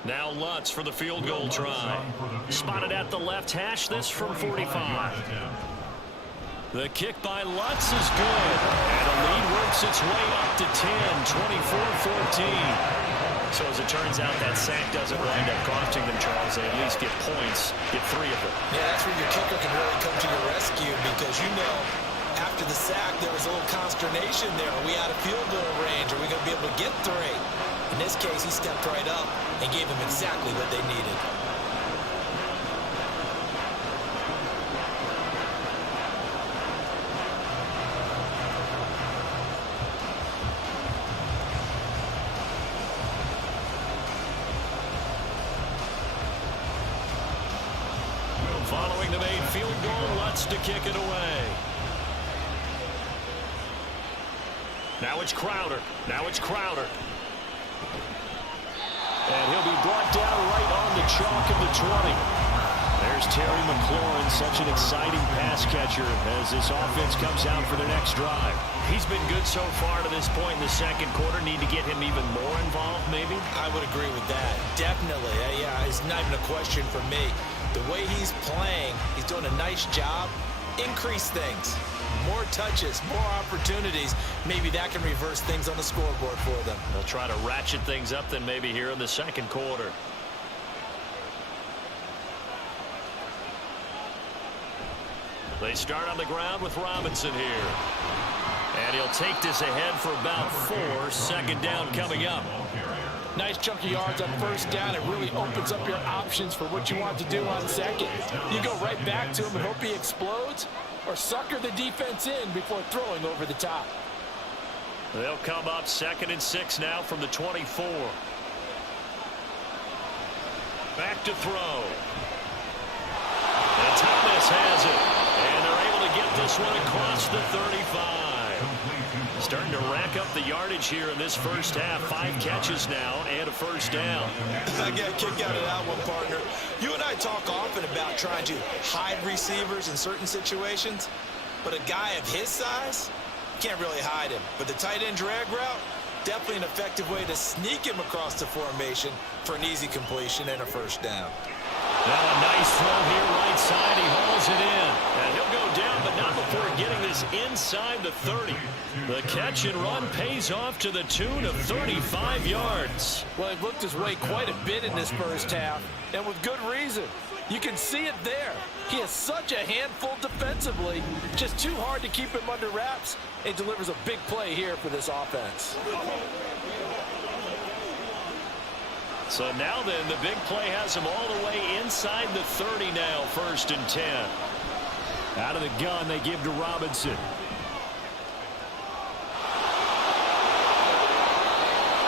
Now Lutz for the field goal try. Spotted at the left hash, this from 45. The kick by Lutz is good. And a lead works its way up to 10, 24-14. So as it turns out, that sack doesn't wind up costing them, Charles. They at least get points, get 3 of them. Yeah, that's where your kicker can really come to your rescue because you know after the sack there was a little consternation there. Are we out of field goal range? Are we going to be able to get 3? In this case, he stepped right up and gave them exactly what they needed. Following the made field goal, Lutz to kick it away. Now it's Crowder. And he'll be brought down right on the chalk of the 20. There's Terry McLaurin, such an exciting pass catcher as this offense comes out for their next drive. He's been good so far to this point in the second quarter. Need to get him even more involved, maybe? I would agree with that. Definitely. Yeah, it's not even a question for me. The way he's playing, he's doing a nice job. Increase things. More touches, more opportunities. Maybe that can reverse things on the scoreboard for them. They'll try to ratchet things up then maybe here in the second quarter. They start on the ground with Robinson here. And he'll take this ahead for about 4. Second down coming up. Nice chunk of yards on first down. It really opens up your options for what you want to do on second. You go right back to him and hope he explodes, or sucker the defense in before throwing over the top. They'll come up 2nd and 6 now from the 24. Back to throw. And Thomas has it. And they're able to get this one across the 35. Starting to rack up the yardage here in this first half. 5 catches now and a first down. I got a kick out of that one, partner. You and I talk often about trying to hide receivers in certain situations, but a guy of his size, you can't really hide him. But the tight end drag route, definitely an effective way to sneak him across the formation for an easy completion and a first down. Now a nice throw here right side. He hauls it in. And he'll go down, but not before getting this inside the 30. The catch and run pays off to the tune of 35 yards. Well, he looked his way quite a bit in this first half, and with good reason. You can see it there. He is such a handful defensively. Just too hard to keep him under wraps. He delivers a big play here for this offense. So now then, the big play has him all the way inside the 30 now, 1st and 10. Out of the gun, they give to Robinson.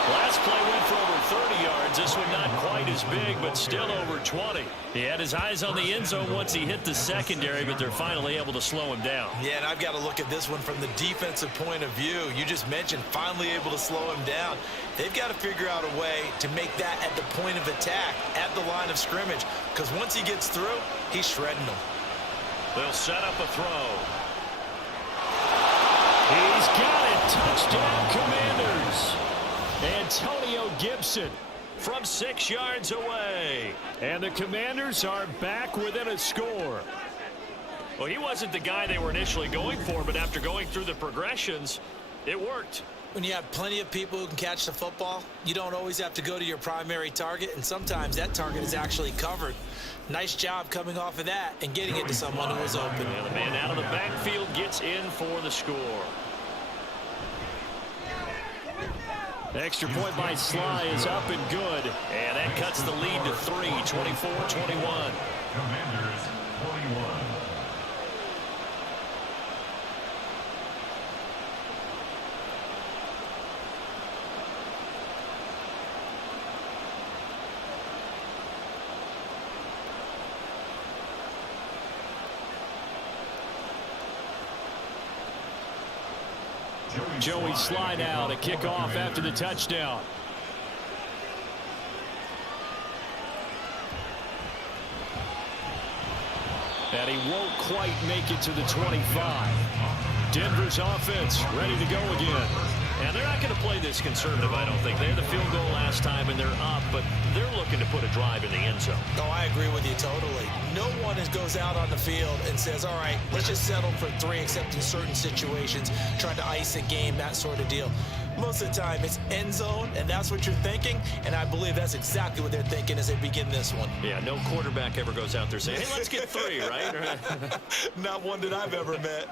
Last play went for over 30 yards. This one not quite as big, but still over 20. He had his eyes on the end zone once he hit the secondary, but they're finally able to slow him down. Yeah, and I've got to look at this one from the defensive point of view. You just mentioned finally able to slow him down. They've got to figure out a way to make that at the point of attack, at the line of scrimmage, because once he gets through, he's shredding them. They'll set up a throw. He's got it. Touchdown, Commanders. Antonio Gibson from 6 yards away. And the Commanders are back within a score. Well, he wasn't the guy they were initially going for, but after going through the progressions, it worked. When you have plenty of people who can catch the football, you don't always have to go to your primary target, and sometimes that target is actually covered. Nice job coming off of that and getting it to someone who was open. And the man out of the backfield gets in for the score. Extra point by Sly is up and good. And that cuts the lead to 3, 24-21. Commanders 41. Joey Sly now to kick off after the touchdown. And he won't quite make it to the 25. Denver's offense ready to go again. And they're not going to play this conservative, I don't think. They had the field goal last time, and they're up, but they're looking to put a drive in the end zone. No, I agree with you totally. No one goes out on the field and says, all right, let's just settle for 3, except in certain situations, trying to ice a game, that sort of deal. Most of the time, it's end zone, and that's what you're thinking, and I believe that's exactly what they're thinking as they begin this one. Yeah, no quarterback ever goes out there saying, hey, let's get 3, right? Not one that I've ever met.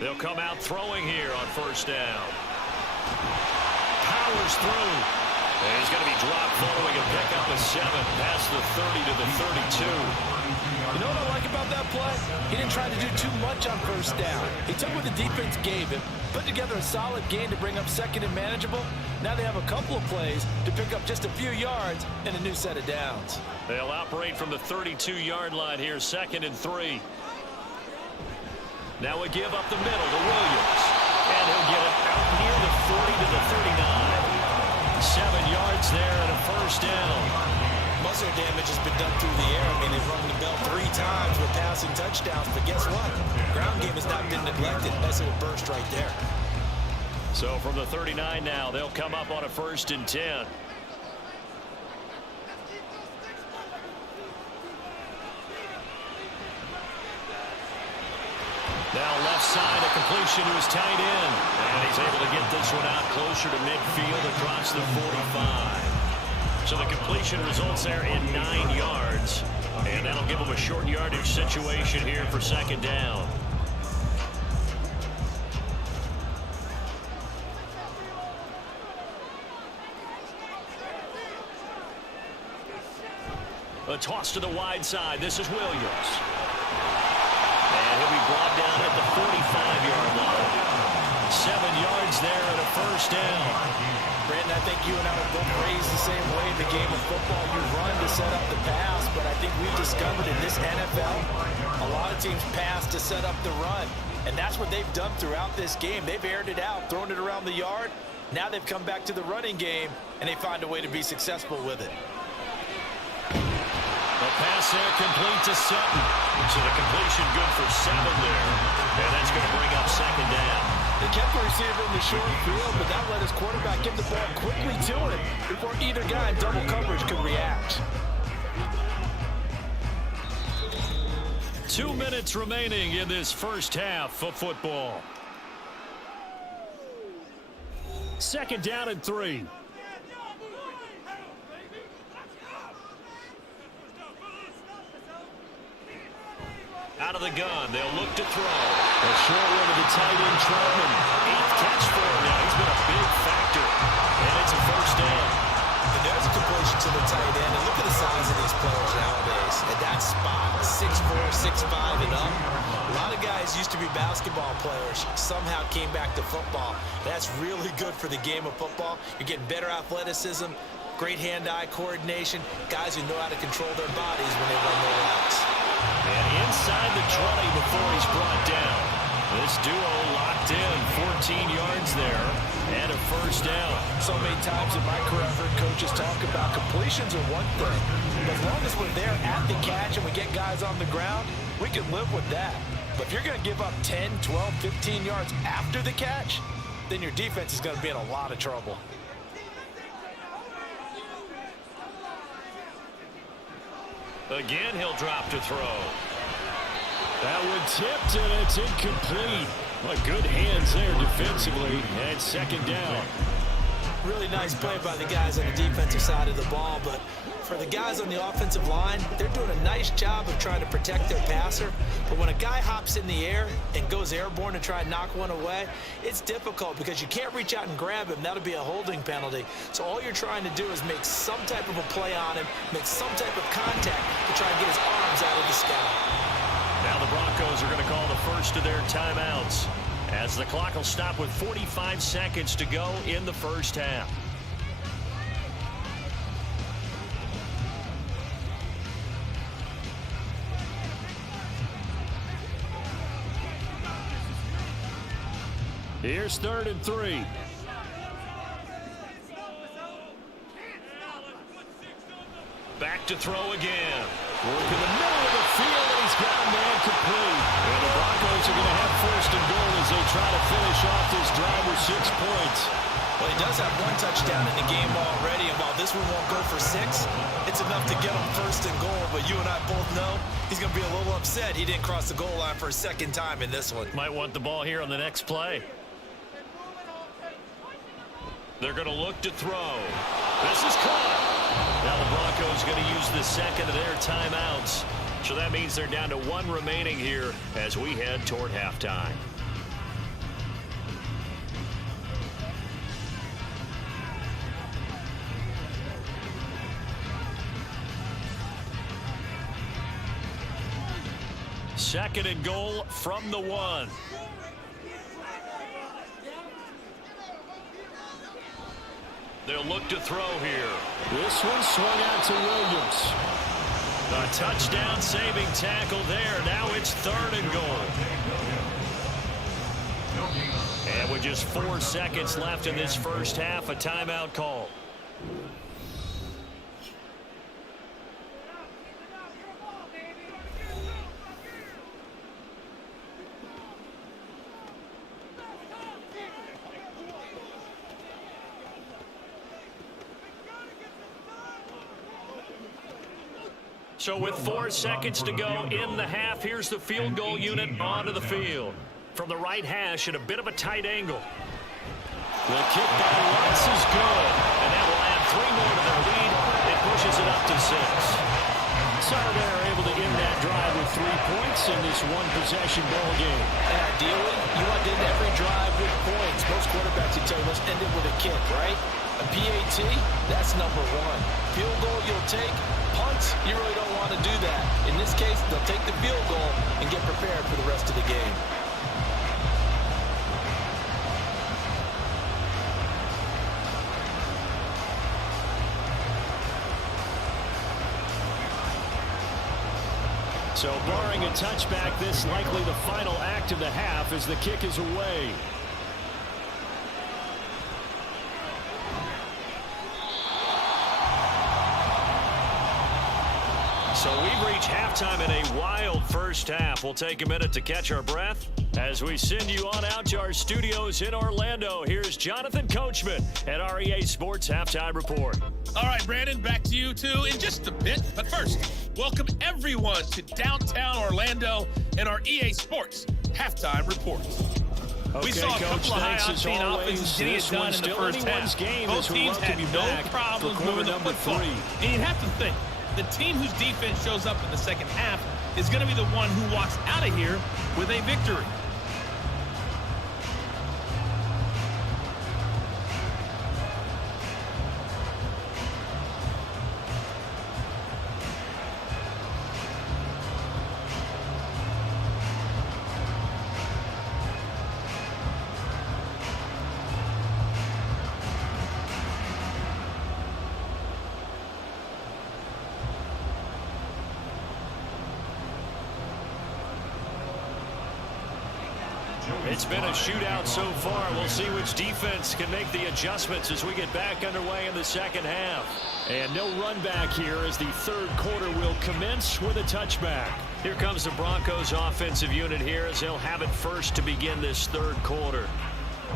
They'll come out throwing here on 1st down. Powers through. And he's going to be dropped following a pickup of 7 past the 30 to the 32. You know what I like about that play? He didn't try to do too much on 1st down. He took what the defense gave him, put together a solid gain to bring up 2nd and manageable. Now they have a couple of plays to pick up just a few yards and a new set of downs. They'll operate from the 32-yard line here, 2nd and 3. Now we give up the middle to Williams. And he'll get it out near the 40 to the 39. 7 yards there and a 1st down. Most of their damage has been done through the air. I mean, they've rung the bell 3 times with passing touchdowns. But guess what? Ground game has not been neglected. Nice little burst right there. So from the 39 now, they'll come up on a 1st and 10. Now left side, a completion to his tight end. And he's able to get this one out closer to midfield across the 45. So the completion results there in 9 yards. And that'll give him a short yardage situation here for 2nd down. A toss to the wide side. This is Williams. And he'll be brought down at the 45-yard line. 7 yards there and a 1st down. Brandon, I think you and I were both raised the same way in the game of football. You run to set up the pass, but I think we've discovered in this NFL, a lot of teams pass to set up the run. And that's what they've done throughout this game. They've aired it out, thrown it around the yard. Now they've come back to the running game, and they find a way to be successful with it. The pass there complete to Sutton. So the completion good for 7 there. And that's going to bring up 2nd down. They kept the receiver in the short field, but that let his quarterback get the ball quickly to him before either guy in double coverage could react. 2 minutes remaining in this first half of football. 2nd down and 3. Out of the gun, they'll look to throw. A short one to the tight end, Troutman. 8th catch for him now. He's been a big factor. And it's a 1st down. And there's a completion to the tight end. And look at the size of these players nowadays. At that spot, 6'4", 6'5", and up. A lot of guys used to be basketball players. Somehow came back to football. That's really good for the game of football. You're getting better athleticism, great hand-eye coordination, guys who know how to control their bodies when they run their routes. And inside the 20 before he's brought down. This duo locked in, 14 yards there, and a 1st down. So many times in my career, I've heard coaches talk about completions are one thing. But as long as we're there at the catch and we get guys on the ground, we can live with that. But if you're going to give up 10, 12, 15 yards after the catch, then your defense is going to be in a lot of trouble. Again, he'll drop to throw. That one tipped, and it's incomplete. Well, good hands there defensively, and 2nd down. Really nice play by the guys on the defensive side of the ball, but for the guys on the offensive line, they're doing a nice job of trying to protect their passer. But when a guy hops in the air and goes airborne to try and knock one away, it's difficult because you can't reach out and grab him. That'll be a holding penalty. So all you're trying to do is make some type of a play on him, make some type of contact to try and get his arms out of the sky. Now the Broncos are going to call the first of their timeouts, as the clock will stop with 45 seconds to go in the first half. Here's 3rd and 3. Back to throw again. Work in the middle of the field, and he's got a man complete. And the Broncos are going to have 1st and goal as they try to finish off this drive with 6 points. Well, he does have 1 touchdown in the game already, and while this one won't go for 6, it's enough to get him 1st and goal. But you and I both know he's going to be a little upset he didn't cross the goal line for a 2nd time in this one. Might want the ball here on the next play. They're going to look to throw. This is caught. Now the Broncos going to use the 2nd of their timeouts. So that means they're down to 1 remaining here as we head toward halftime. Second and goal from the 1. They'll look to throw here. This one swung out to Williams. A touchdown saving tackle there. Now it's 3rd and goal. And with just 4 seconds left in this first half, a timeout call. So with 4 seconds to go in the half, here's the field goal unit onto the field. From the right hash at a bit of a tight angle. The kick by Lutz is good. And that will add 3 more to their lead. It pushes it up to 6. So they're able to end that drive with 3 points in this 1-possession ball game. And ideally, you want to end every drive with points. Most quarterbacks would tell you, let's end it with a kick, right? A PAT, that's number 1. Field goal you'll take. Punts, you really don't want to do that. In this case, they'll take the field goal and get prepared for the rest of the game. So barring a touchback, this likely the final act of the half as the kick is away. So we've reached halftime in a wild first half. We'll take a minute to catch our breath as we send you on out to our studios in Orlando. Here's Jonathan Coachman at our EA Sports Halftime Report. All right, Brandon, back to you too in just a bit. But first, welcome everyone to downtown Orlando and our EA Sports Halftime Report. Okay, We saw a couple Coach, of thanks as high-octane always. offenses getting it done in the first half. Both teams had no problems moving the football. And you have to think, the team whose defense shows up in the second half is going to be the one who walks out of here with a victory. It's been a shootout so far. We'll see which defense can make the adjustments as we get back underway in the second half. And no run back here as the third quarter will commence with a touchback. Here comes the Broncos offensive unit here as they'll have it first to begin this third quarter.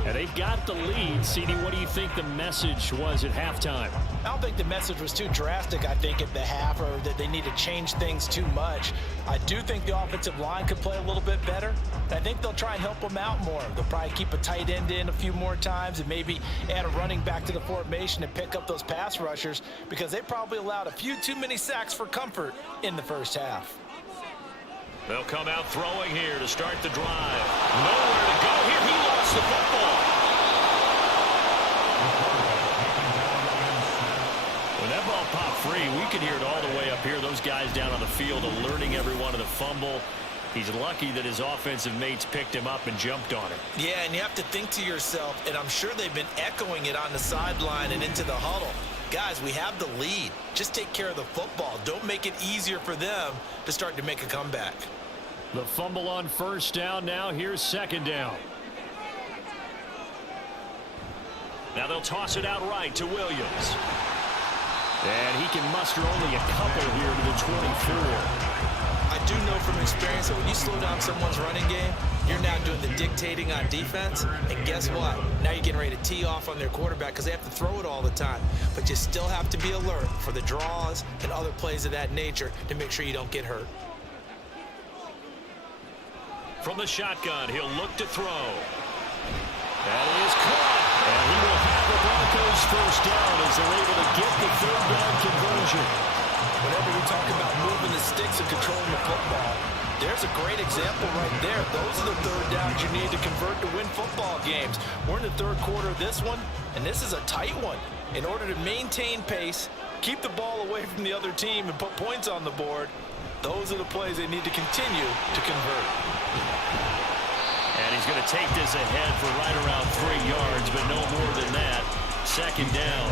And they've got the lead. CD, what do you think the message was at halftime? I don't think the message was too drastic, I think, at the half, or that they need to change things too much. I do think the offensive line could play a little bit better. I think they'll try and help them out more. They'll probably keep a tight end in a few more times and maybe add a running back to the formation and pick up those pass rushers because they probably allowed a few too many sacks for comfort in the first half. They'll come out throwing here to start the drive. Nowhere to go here. He lost the football. When that ball popped free, we could hear it all the way up here. Those guys down on the field alerting everyone of the fumble. He's lucky that his offensive mates picked him up and jumped on it. Yeah, and you have to think to yourself, and I'm sure they've been echoing it on the sideline and into the huddle. Guys, we have the lead. Just take care of the football. Don't make it easier for them to start to make a comeback. The fumble on first down. Now here's second down. Now they'll toss it out right to Williams. And he can muster only a couple here to the 24. I do know from experience that when you slow down someone's running game, you're now doing the dictating on defense. And guess what? Now you're getting ready to tee off on their quarterback because they have to throw it all the time. But you still have to be alert for the draws and other plays of that nature to make sure you don't get hurt. From the shotgun, he'll look to throw. That is caught. And he will have the Broncos first down as they're able to get the third down conversion. Whenever we talk about moving the sticks and controlling the football, there's a great example right there. Those are the third downs you need to convert to win football games. We're in the third quarter of this one, and this is a tight one. In order to maintain pace, keep the ball away from the other team, and put points on the board, those are the plays they need to continue to convert. And he's going to take this ahead for right around 3 yards, but no more than that. Second down.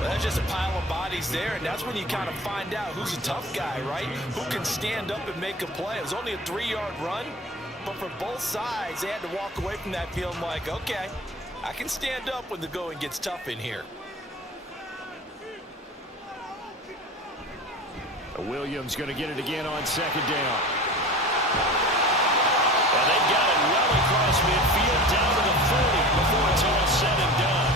Well, that's just a pile of bodies there, and that's when you kind of find out who's a tough guy, right? Who can stand up and make a play. It was only a 3-yard run, but for both sides, they had to walk away from that feeling like, okay, I can stand up when the going gets tough in here. Williams going to get it again on second down. And they've got it well across midfield down to the 40 before it's all said and done.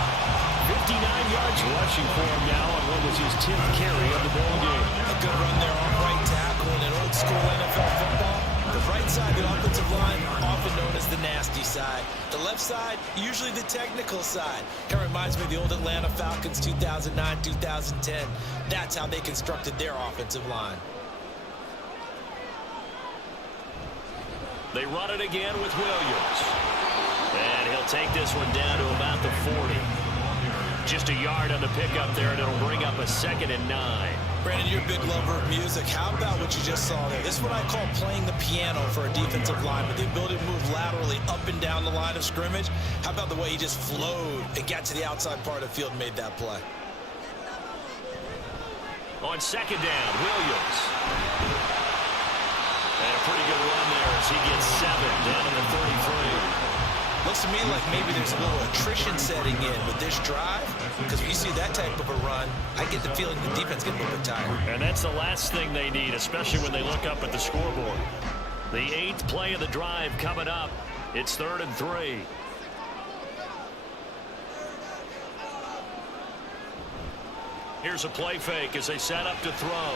59 yards rushing for him now on what was his 10th carry of the ball game. A good run there on right tackle in an old school NFL football. The right side, the offensive line, often known as the nasty side. The left side, usually the technical side. Kind of reminds me of the old Atlanta Falcons 2009, 2010. That's how they constructed their offensive line. They run it again with Williams. And he'll take this one down to about the 40. Just a yard on the pickup there, and it'll bring up a 2nd and 9. Brandon, you're a big lover of music. How about what you just saw there? This is what I call playing the piano for a defensive lineman. The ability to move laterally up and down the line of scrimmage. How about the way he just flowed and got to the outside part of the field and made that play? On second down, Williams. And a pretty good run there as he gets 7 down to the 33. Looks to me like maybe there's a little attrition setting in with this drive, because when you see that type of a run, I get the feeling the defense gets a little bit tired. And that's the last thing they need, especially when they look up at the scoreboard. The 8th play of the drive coming up. It's 3rd and 3. Here's a play fake as they set up to throw.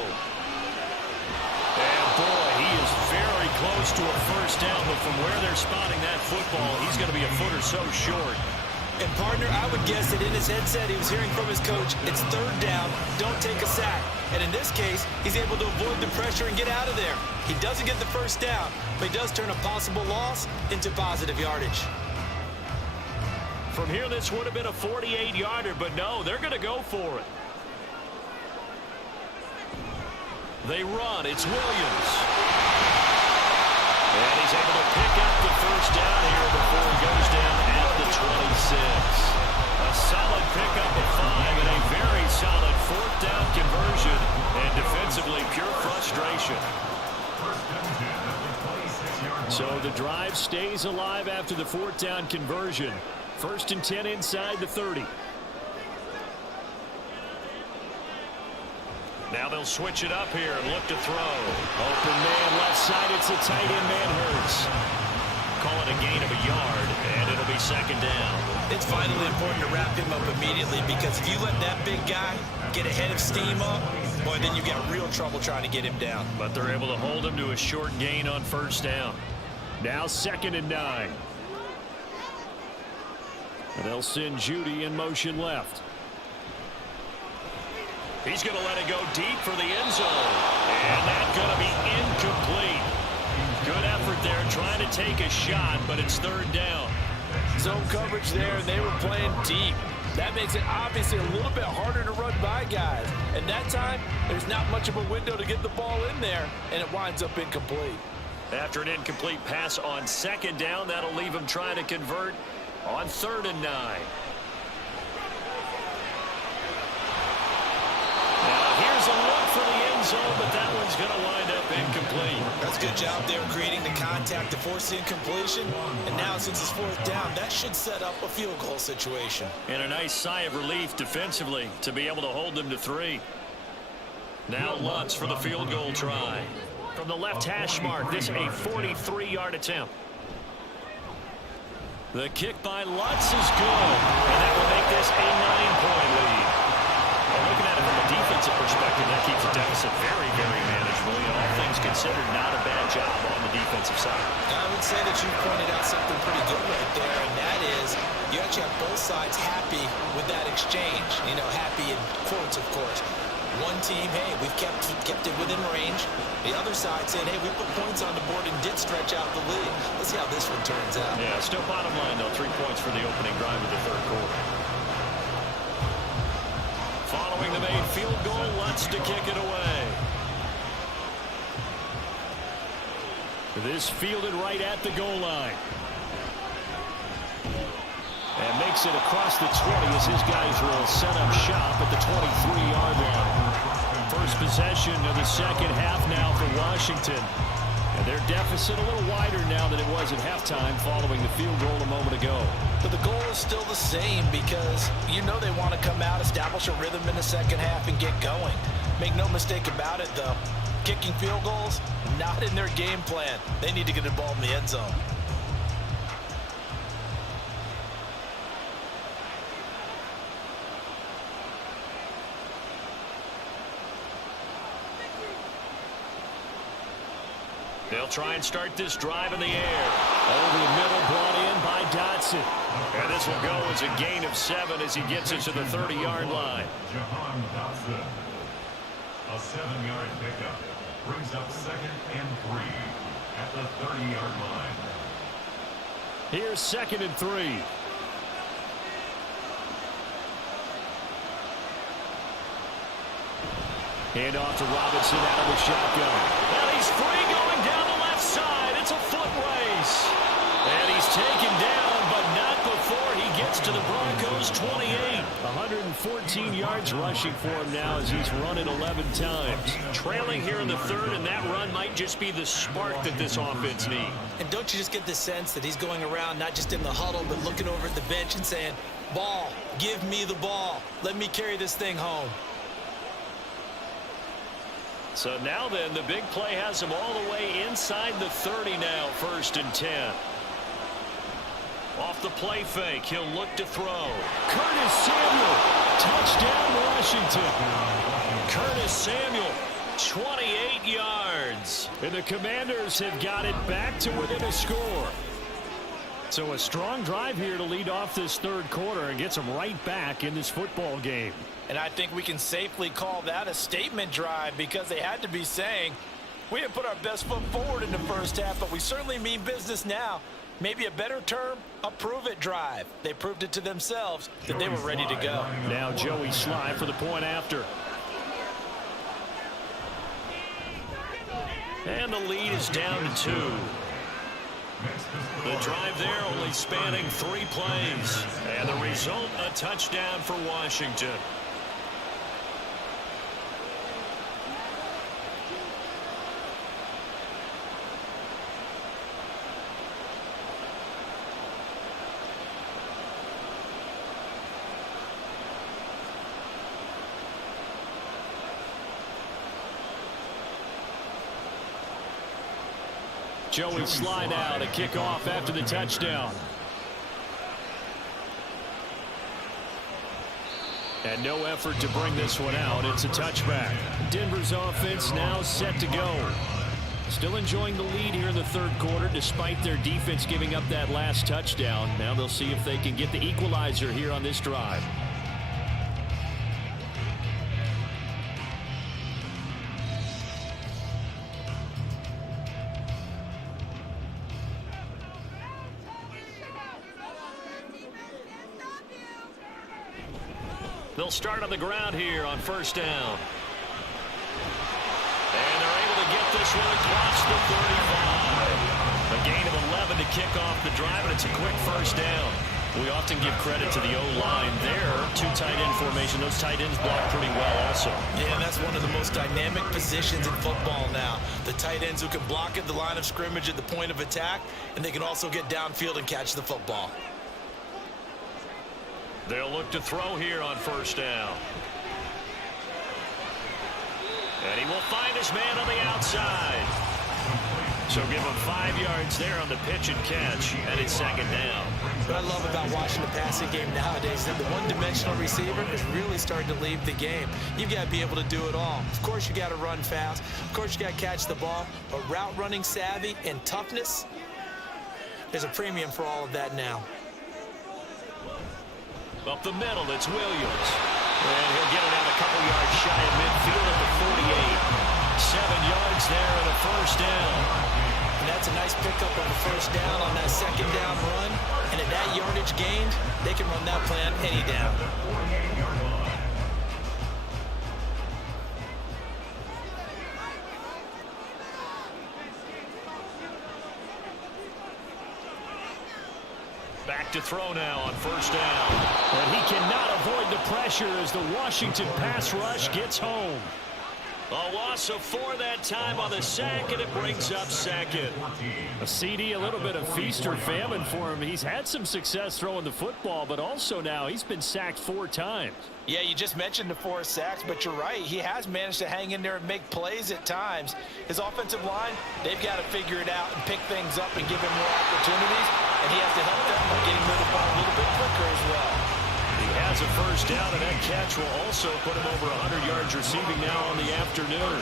And boy, he is very close to a first down, but from where they're spotting that football, he's going to be a foot or so short. And partner, I would guess that in his headset he was hearing from his coach, it's 3rd down, don't take a sack. And in this case, he's able to avoid the pressure and get out of there. He doesn't get the first down, but he does turn a possible loss into positive yardage. From here, this would have been a 48-yarder, but no, they're going to go for it. They run. It's Williams. And he's able to pick up the first down here before he goes down at the 26. A solid pickup of 5 and a very solid 4th down conversion. And defensively, pure frustration. So the drive stays alive after the 4th down conversion. 1st and 10 inside the 30. Now they'll switch it up here and look to throw. Open man left side. It's a tight end man Hurts. Call it a gain of a yard, and it'll be 2nd down. It's vitally important to wrap him up immediately, because if you let that big guy get ahead of steam up, boy, then you've got real trouble trying to get him down. But they're able to hold him to a short gain on 1st down. Now 2nd and 9. And they'll send Judy in motion left. He's going to let it go deep for the end zone. And that's going to be incomplete. Good effort there trying to take a shot, but it's 3rd down. Zone coverage there, and they were playing deep. That makes it obviously a little bit harder to run by guys. And that time, there's not much of a window to get the ball in there, and it winds up incomplete. After an incomplete pass on 2nd down, that'll leave him trying to convert on 3rd and 9. Here's a look for the end zone, but that one's going to wind up incomplete. That's a good job there creating the contact to force the incompletion. And now, since it's 4th down, that should set up a field goal situation. And a nice sigh of relief defensively to be able to hold them to 3. Now Lutz for the field goal try. From the left hash mark, this a 43-yard attempt. The kick by Lutz is good, and that will make this a 9-point lead. Looking at it from a defensive perspective, that keeps the deficit very, very manageable. All things considered, not a bad job on the defensive side. I would say that you pointed out something pretty good right there, and that is you actually have both sides happy with that exchange. You know, happy in quotes, of course. One team, hey, we've kept it within range. The other side saying, hey, we put points on the board and did stretch out the lead. Let's see how this one turns out. Yeah, still bottom line, though, 3 points for the opening drive of the 3rd quarter. Following the made field goal, Lutz to kick it away. This fielded right at the goal line. And makes it across the 20 as his guys will set up shop at the 23-yard line. First possession of the 2nd half now for Washington. And their deficit a little wider now than it was at halftime following the field goal a moment ago. But the goal is still the same, because you know they want to come out, establish a rhythm in the 2nd half, and get going. Make no mistake about it, though. Kicking field goals, not in their game plan. They need to get the ball in the end zone. They'll try and start this drive in the air. Over the middle, brought in by Dotson. And this will go as a gain of 7 as he gets it to the 30-yard line. Jahan Dotson. A 7-yard pickup brings up 2nd and 3 at the 30-yard line. Here's 2nd and 3. Hand off to Robinson out of the shotgun. And he's free going down the left side. It's a foot race. And he's taken down, but not before he gets to the Broncos' 28. 114 yards rushing for him now as he's run it 11 times. Trailing here in the third, and that run might just be the spark that this offense needs. And don't you just get the sense that he's going around not just in the huddle, but looking over at the bench and saying, ball, give me the ball. Let me carry this thing home. So now then, the big play has him all the way inside the 30 now, 1st and 10. Off the play fake, he'll look to throw. Curtis Samuel, touchdown Washington. Curtis Samuel, 28 yards. And the Commanders have got it back to within a score. So a strong drive here to lead off this third quarter and gets them right back in this football game. And I think we can safely call that a statement drive because they had to be saying, we didn't put our best foot forward in the first half, but we certainly mean business now. Maybe a better term, a prove-it drive. They proved it to themselves that they were ready to go. Now Joey Sly for the point after. And the lead is down to 2. The drive there only spanning 3 plays. And the result, a touchdown for Washington. Joey Sly now to kick off after the touchdown. And no effort to bring this one out. It's a touchback. Denver's offense now set to go. Still enjoying the lead here in the third quarter despite their defense giving up that last touchdown. Now they'll see if they can get the equalizer here on this drive. They'll start on the ground here on 1st down. And they're able to get this one across the 35. A gain of 11 to kick off the drive, and it's a quick 1st down. We often give credit to the O-line there. 2 tight end formation. Those tight ends block pretty well also. Yeah, and that's one of the most dynamic positions in football now. The tight ends who can block at the line of scrimmage at the point of attack, and they can also get downfield and catch the football. They'll look to throw here on 1st down. And he will find his man on the outside. So give him 5 yards there on the pitch and catch, and it's 2nd down. What I love about watching the passing game nowadays is that the one-dimensional receiver is really starting to leave the game. You've got to be able to do it all. Of course, you got to run fast. Of course, you got to catch the ball. But route running savvy and toughness, there's a premium for all of that now. Up the middle, it's Williams. And he'll get it out a couple yards shy of midfield at the 48. 7 yards there and a 1st down. And that's a nice pickup on the 1st down on that 2nd down run. And at that yardage gained, they can run that plan any down. Back to throw now on 1st down. And he cannot avoid the pressure as the Washington pass rush gets home. A loss of 4 that time on the sack, and it brings up 2nd. A CD, a little bit of feast or famine for him. He's had some success throwing the football, but also now he's been sacked 4 times. Yeah, you just mentioned the 4 sacks, but you're right. He has managed to hang in there and make plays at times. His offensive line, they've got to figure it out and pick things up and give him more opportunities, and he has to help them by getting rid of the ball a little bit quicker as well. He has a 1st down, and that catch will also put him over 100 yards receiving now on the afternoon.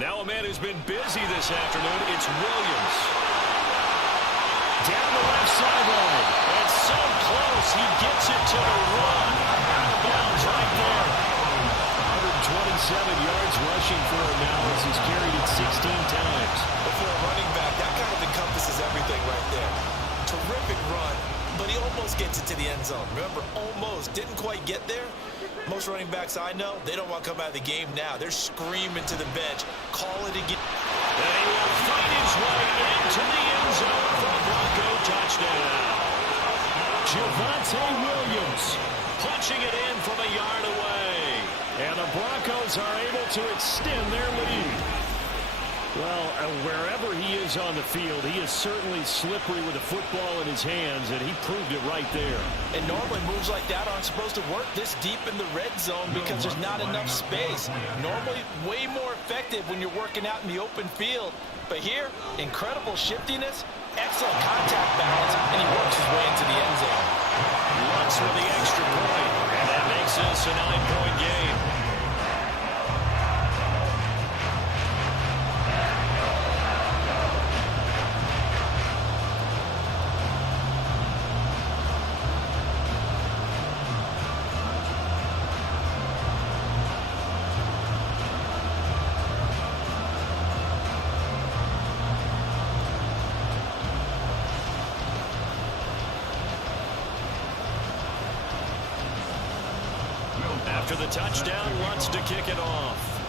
Now a man who's been busy this afternoon, it's Williams. Down the left sideline. And so close, he gets it to the run. Out of bounds right there. 127 yards yards rushing for him now as he's carried it 16 times. But for a running back, that kind of encompasses everything right there. Terrific run, but he almost gets it to the end zone. Remember, almost. Didn't quite get there. Most running backs I know, they don't want to come out of the game now. They're screaming to the bench. Call it again. And he will find his way into the end zone for a Bronco touchdown. Javonte Williams Punching it in from a yard away. And the Broncos are able to extend their lead. Well, wherever he is on the field, he is certainly slippery with the football in his hands, and he proved it right there. And normally moves like that aren't supposed to work this deep in the red zone because there's not enough space. Normally way more effective when you're working out in the open field. But here, incredible shiftiness, excellent contact balance, and he works his way into the end zone. Looks for the extra point, and that makes this a 9-point game. After the touchdown, wants to kick it off.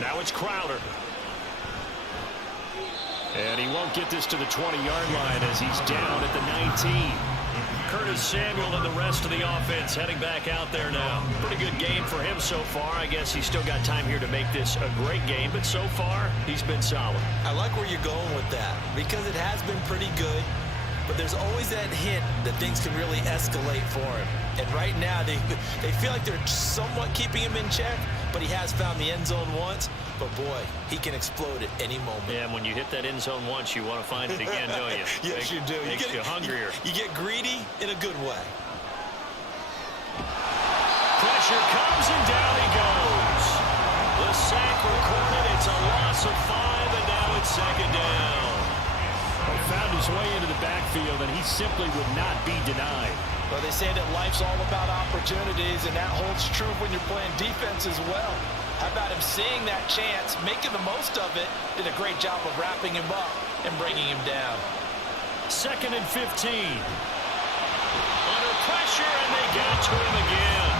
Now it's Crowder. And he won't get this to the 20-yard line as he's down at the 19. Curtis Samuel and the rest of the offense heading back out there now. Pretty good game for him so far. I guess he's still got time here to make this a great game, but so far, he's been solid. I like where you're going with that because it has been pretty good. But there's always that hint that things can really escalate for him. And right now, they feel like they're somewhat keeping him in check, but he has found the end zone once. But, boy, he can explode at any moment. Yeah, and when you hit that end zone once, you want to find it again, don't you? Yes, you do. Makes you hungrier. You get greedy in a good way. Pressure comes, and down he goes. The sack recorded. It's a loss of 5, and now it's second down. Found his way into the backfield, and he simply would not be denied. Well, they say that life's all about opportunities, and that holds true when you're playing defense as well. How about him seeing that chance, making the most of it, did a great job of wrapping him up and bringing him down. 2nd and 15. Under pressure, and they got to him again.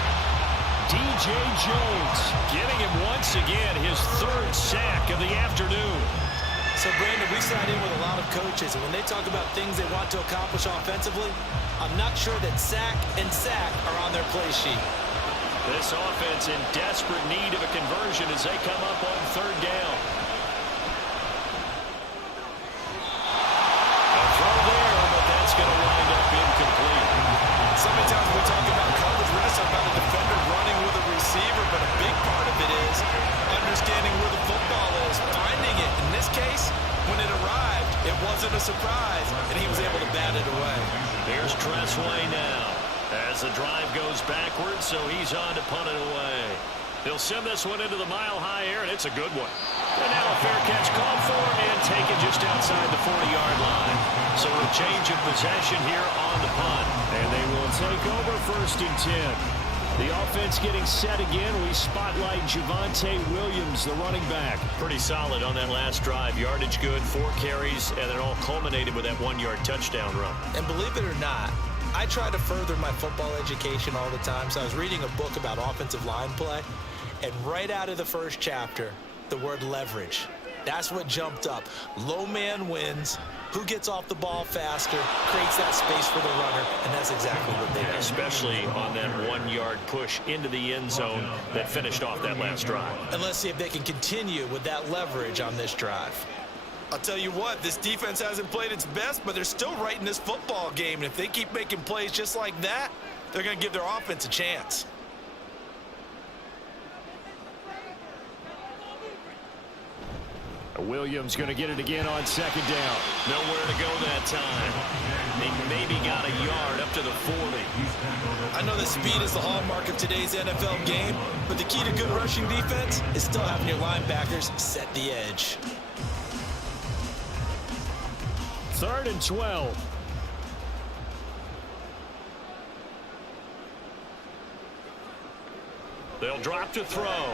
DJ Jones getting him once again, his 3rd sack of the afternoon. So, Brandon, we sat in with a lot of coaches, and when they talk about things they want to accomplish offensively, I'm not sure that sack and sack are on their play sheet. This offense in desperate need of a conversion as they come up on 3rd down. A throw there, but that's going to wind up incomplete. So many times we talk about coverage, we're just talking about a defender running with a receiver, but a big part of it is understanding where the football is, finding it. In this case, when it arrived, it wasn't a surprise, and he was able to bat it away. Here's Tressway now as the drive goes backwards, so he's on to punt it away. He'll send this one into the mile-high air, and it's a good one. And now a fair catch called for and taken just outside the 40-yard line. So a change of possession here on the punt. And they will take over 1st and 10. The offense getting set again. We spotlight Javonte Williams, the running back. Pretty solid on that last drive. Yardage good, 4 carries, and it all culminated with that 1-yard touchdown run. And believe it or not, I try to further my football education all the time. So I was reading a book about offensive line play, and right out of the first chapter, the word leverage. That's what jumped up. Low man wins. Who gets off the ball faster, creates that space for the runner, and that's exactly what they did. Especially on that 1-yard push into the end zone that finished off that last drive. And let's see if they can continue with that leverage on this drive. I'll tell you what, this defense hasn't played its best, but they're still right in this football game. And if they keep making plays just like that, they're going to give their offense a chance. Williams going to get it again on 2nd down. Nowhere to go that time. They maybe got a yard up to the 40. I know that speed is the hallmark of today's NFL game, but the key to good rushing defense is still having your linebackers set the edge. 3rd and 12. They'll drop to throw.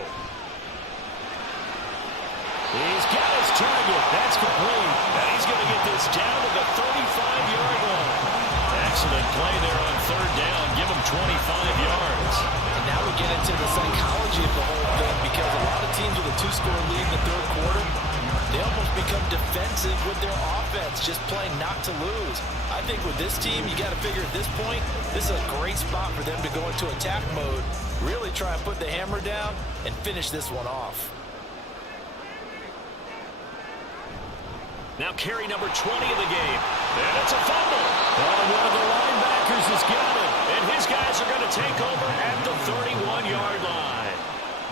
He's got his target. That's complete. And he's going to get this down to the 35-yard line. Excellent play there on third down. Give him 25 yards. And now we get into the psychology of the whole thing, because a lot of teams with a 2-score lead in the third quarter, they almost become defensive with their offense, just playing not to lose. I think with this team, you got to figure at this point, this is a great spot for them to go into attack mode, really try and put the hammer down and finish this one off. Now carry number 20 of the game. And it's a fumble. Oh, one of the linebackers has got it. And his guys are going to take over at the 31-yard line.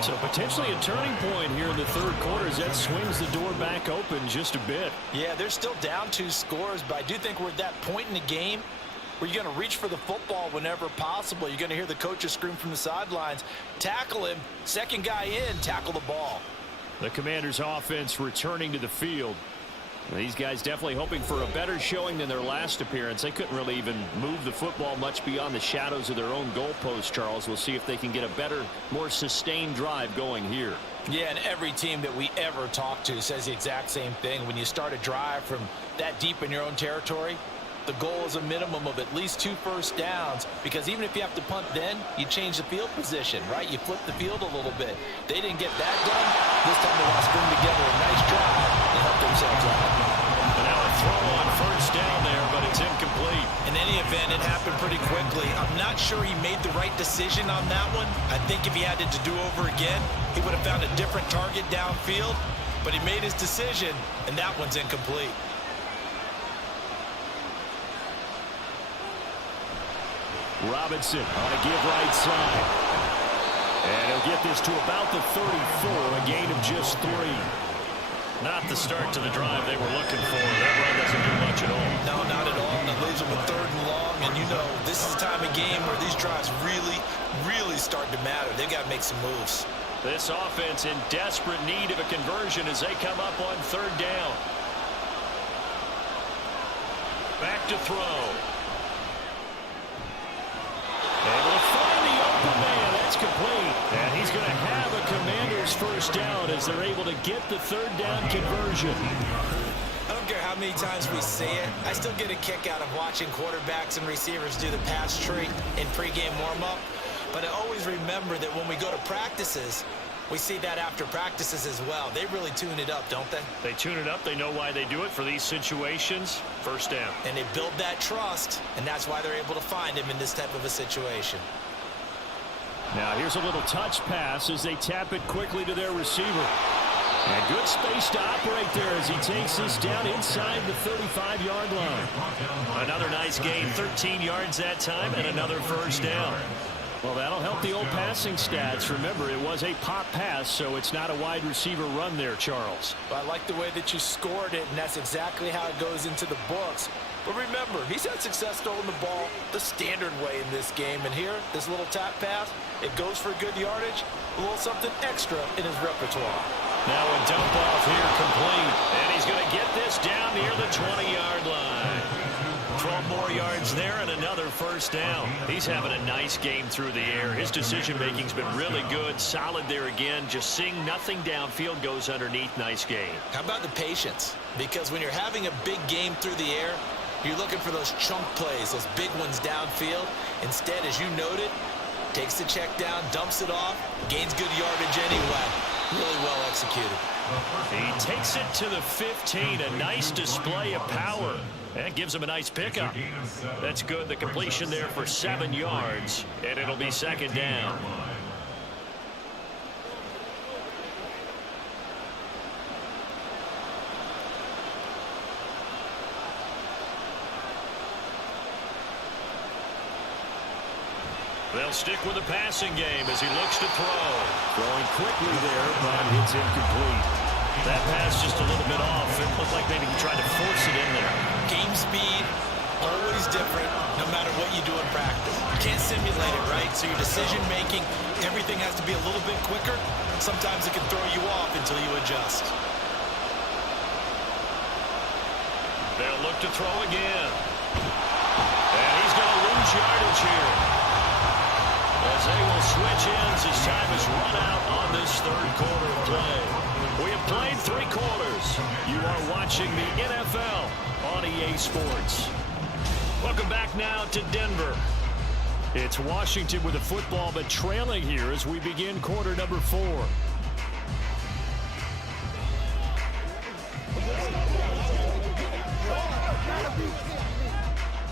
So potentially a turning point here in the third quarter as that swings the door back open just a bit. Yeah, they're still down 2 scores, but I do think we're at that point in the game where you're going to reach for the football whenever possible. You're going to hear the coaches scream from the sidelines, tackle him, second guy in, tackle the ball. The Commanders' offense returning to the field. These guys definitely hoping for a better showing than their last appearance. They couldn't really even move the football much beyond the shadows of their own goalpost, Charles. We'll see if they can get a better, more sustained drive going here. Yeah, and every team that we ever talk to says the exact same thing. When you start a drive from that deep in your own territory, the goal is a minimum of at least 2 first downs, because even if you have to punt then, you change the field position, right? You flip the field a little bit. They didn't get that done. This time they want to string together a nice drive and help themselves out. And now a throw on first down there, but it's incomplete. In any event, it happened pretty quickly. I'm not sure he made the right decision on that one. I think if he had it to do over again, he would have found a different target downfield, but he made his decision, and that one's incomplete. Robinson on a give right side. And he'll get this to about the 34, a gain of just 3. Not the start to the drive they were looking for. That run doesn't do much at all. No, not at all. And it leaves them with 3rd and long. And you know, this is the time of game where these drives really start to matter. They've got to make some moves. This offense in desperate need of a conversion as they come up on 3rd down. Back to throw. Able to find the open man. That's complete. And he's going to have a Commander's first down as they're able to get the 3rd down conversion. I don't care how many times we see it. I still get a kick out of watching quarterbacks and receivers do the pass tree in pregame warm-up. But I always remember that when we go to practices, we see that after practices as well. They really tune it up, don't they? They tune it up. They know why they do it for these situations. First down. And they build that trust, and that's why they're able to find him in this type of a situation. Now here's a little touch pass as they tap it quickly to their receiver. And good space to operate there as he takes this down inside the 35-yard line. Another nice gain, 13 yards that time, and another first down. Well, that'll help the old passing stats. Remember, it was a pop pass, so it's not a wide receiver run there, Charles. Well, I like the way that you scored it, and that's exactly how it goes into the books. But remember, he's had success throwing the ball the standard way in this game. And here, this little tap pass, it goes for good yardage, a little something extra in his repertoire. Now a dump off here complete. And he's going to get this down near the 20-yard line. 12 more yards there and another first down. He's having a nice game through the air. His decision-making's been really good. Solid there again. Just seeing nothing downfield, goes underneath. Nice game. How about the patience? Because when you're having a big game through the air, you're looking for those chunk plays, those big ones downfield. Instead, as you noted, takes the check down, dumps it off, gains good yardage anyway. Really well executed. He takes it to the 15. A nice display of power. That gives him a nice pickup. That's good. The completion there for 7 yards. And it'll be second down. They'll stick with the passing game as he looks to throw. Throwing quickly there, but it's incomplete. That pass just a little bit off. It looked like maybe he tried to force it in there. Game speed, always different, no matter what you do in practice. You can't simulate it, right? So your decision-making, everything has to be a little bit quicker. Sometimes it can throw you off until you adjust. They'll look to throw again. And he's going to lose yardage here. As as they will switch ends as time is run out on this third quarter of play. We have played 3 quarters. You are watching the NFL on EA Sports. Welcome back now to Denver. It's Washington with the football, but trailing here as we begin quarter number 4.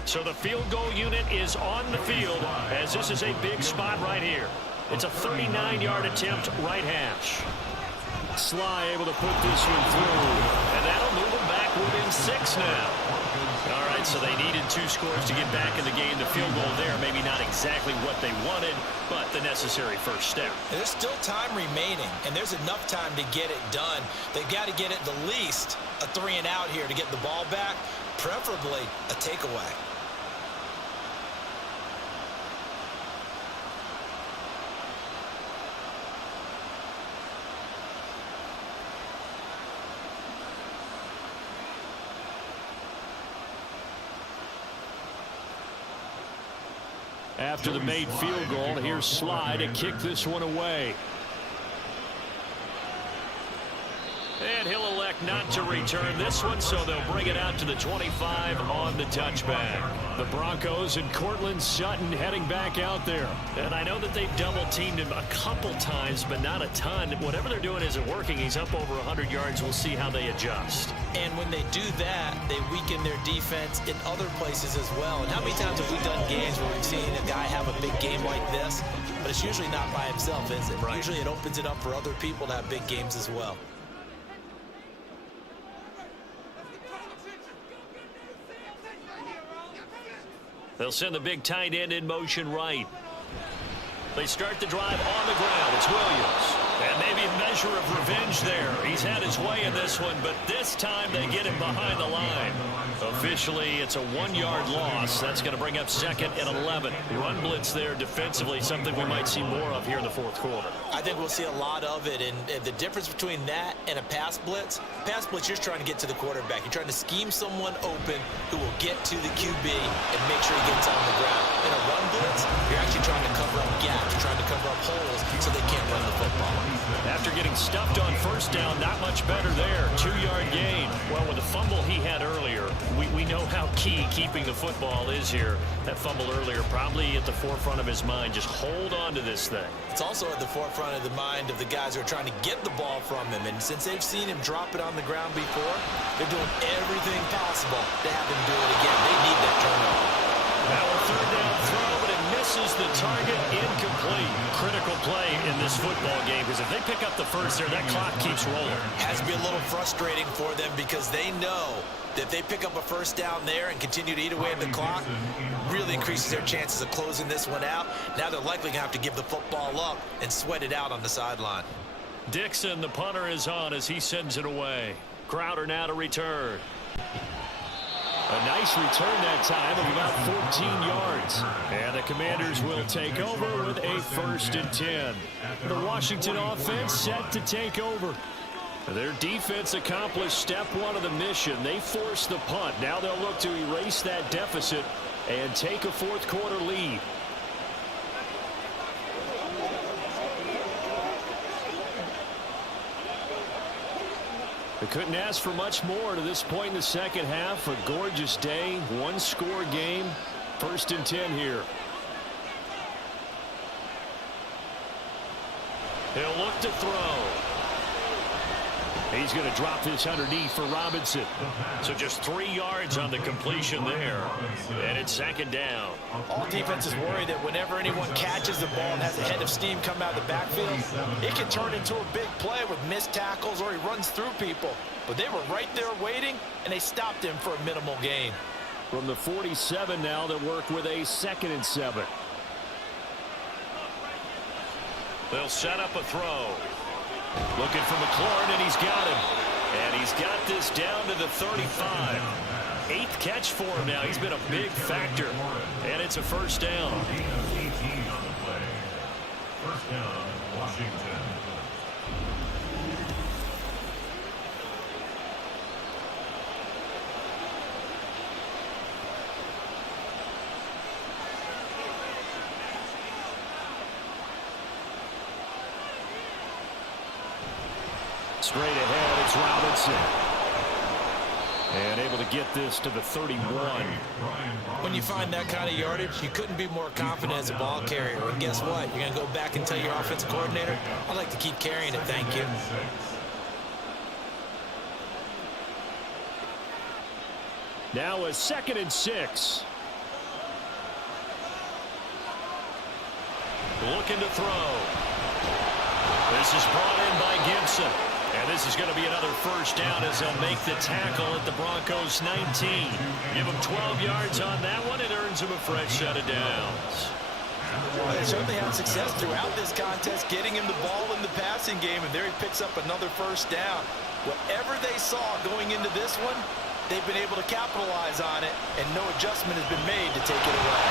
So the field goal unit is on the field as this is a big spot right here. It's a 39-yard attempt right hash. Sly able to put this one through, and that'll move them back within 6 now. All right, so they needed 2 scores to get back in the game. The field goal there, maybe not exactly what they wanted, but the necessary first step. There's still time remaining, and there's enough time to get it done. They've got to get at the least a 3-and-out here to get the ball back, preferably a takeaway. After the made field goal, here's Sly to kick this one away. And he'll elect not to return this one, so they'll bring it out to the 25 on the touchback. The Broncos and Cortland Sutton heading back out there. And I know that they've double-teamed him a couple times, but not a ton. Whatever they're doing isn't working. He's up over 100 yards. We'll see how they adjust. And when they do that, they weaken their defense in other places as well. And how many times have we done games where we've seen a guy have a big game like this? But it's usually not by himself, is it? Right. Usually it opens it up for other people to have big games as well. They'll send the big tight end in motion right. They start the drive on the ground. It's Williams. And maybe a measure of revenge there. He's had his way in this one, but this time they get him behind the line. Officially, it's a 1-yard loss. That's going to bring up 2nd and 11. Run blitz there defensively, something we might see more of here in the 4th quarter. I think we'll see a lot of it, and the difference between that and a pass blitz, you're just trying to get to the quarterback. You're trying to scheme someone open who will get to the QB and make sure he gets on the ground. In a run blitz, you're actually trying to cover up gaps. You're trying to cover up holes so they can't run the football. After getting stuffed on first down, not much better there. 2-yard gain. Well, with the fumble he had earlier, we know how key keeping the football is here. That fumble earlier probably at the forefront of his mind. Just hold on to this thing. It's also at the forefront of the mind of the guys who are trying to get the ball from him. And since they've seen him drop it on the ground before, they're doing everything possible to have him do it again. They need that turnover. Now a 3rd down throw, but it misses the target. Incomplete. Critical play in this football game, because if they pick up the first there, that clock keeps rolling. Has to be a little frustrating for them because they know that if they pick up a first down there and continue to eat away at the clock, really increases their chances of closing this one out. Now they're likely going to have to give the football up and sweat it out on the sideline. Dixon, the punter, is on as he sends it away. Crowder now to return. A nice return that time of about 14 yards. And the Commanders will take over with a 1st and 10. The Washington offense set to take over. Their defense accomplished step 1 of the mission. They forced the punt. Now they'll look to erase that deficit and take a 4th quarter lead. They couldn't ask for much more to this point in the second half. A gorgeous day, 1-score game. 1st and 10 here. He'll look to throw. He's going to drop this underneath for Robinson. So just 3 yards on the completion there. And it's 2nd down. All defenses worry that whenever anyone catches the ball and has a head of steam come out of the backfield, it can turn into a big play with missed tackles or he runs through people. But they were right there waiting, and they stopped him for a minimal gain. From the 47 now, they'll work with a 2nd and 7. They'll set up a throw. Looking for McLaurin, and he's got him. And he's got this down to the 35. 8th catch for him now. He's been a big factor. And it's a 1st down. 18 on the play. 1st down, Washington. Straight ahead, it's Robinson. And able to get this to the 31. When you find that kind of yardage, you couldn't be more confident as a ball carrier. And guess what? You're going to go back and tell your offensive coordinator, I'd like to keep carrying it, thank you. Now a 2nd and 6. Looking to throw. This is brought in by Gibson. And this is going to be another first down as they'll make the tackle at the Broncos 19. Give them 12 yards on that one. It earns them a fresh set of downs. Well, they certainly had success throughout this contest, getting him the ball in the passing game, and there he picks up another first down. Whatever they saw going into this one, they've been able to capitalize on it, and no adjustment has been made to take it away.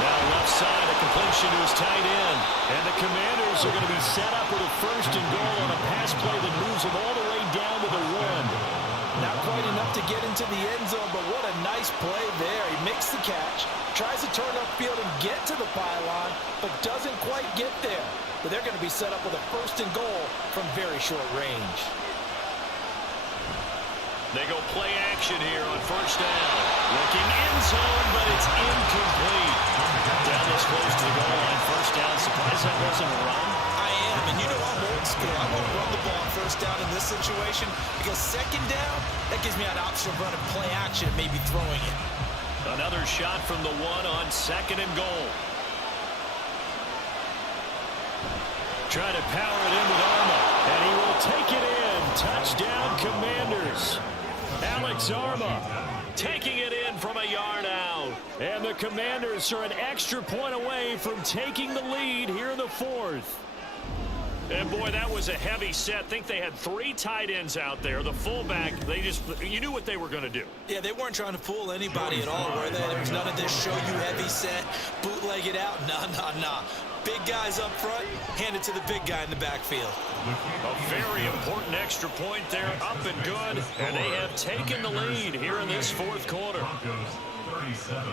Now left side, a completion to his tight end. And the Commanders are going to be set up with a 1st and goal on a pass play that moves them all the way down to the 1. Not quite enough to get into the end zone, but what a nice play there. He makes the catch, tries to turn upfield and get to the pylon, but doesn't quite get there. But they're going to be set up with a 1st and goal from very short range. They go play action here on 1st down. Looking end zone, but it's incomplete. Down this close to the goal line. 1st down. Surprised that wasn't a run. I am, and you know I'm old school. I want to run the ball on 1st down in this situation because 2nd down, that gives me an option of running play action and maybe throwing it. Another shot from the 1 on 2nd and goal. Try to power it in with Arma, and he will take it in. Touchdown, Commanders. Alex Arma taking it in from a yard out. And the Commanders are an extra point away from taking the lead here in the 4th. And boy, that was a heavy set. I think they had 3 tight ends out there. The fullback, you knew what they were going to do. Yeah, they weren't trying to fool anybody at all, were they? There was none of this show you heavy set, bootleg it out. Nah. Big guys up front, hand it to the big guy in the backfield. A very important extra point there, up and good. And they have taken the lead here in this 4th quarter. Broncos 37.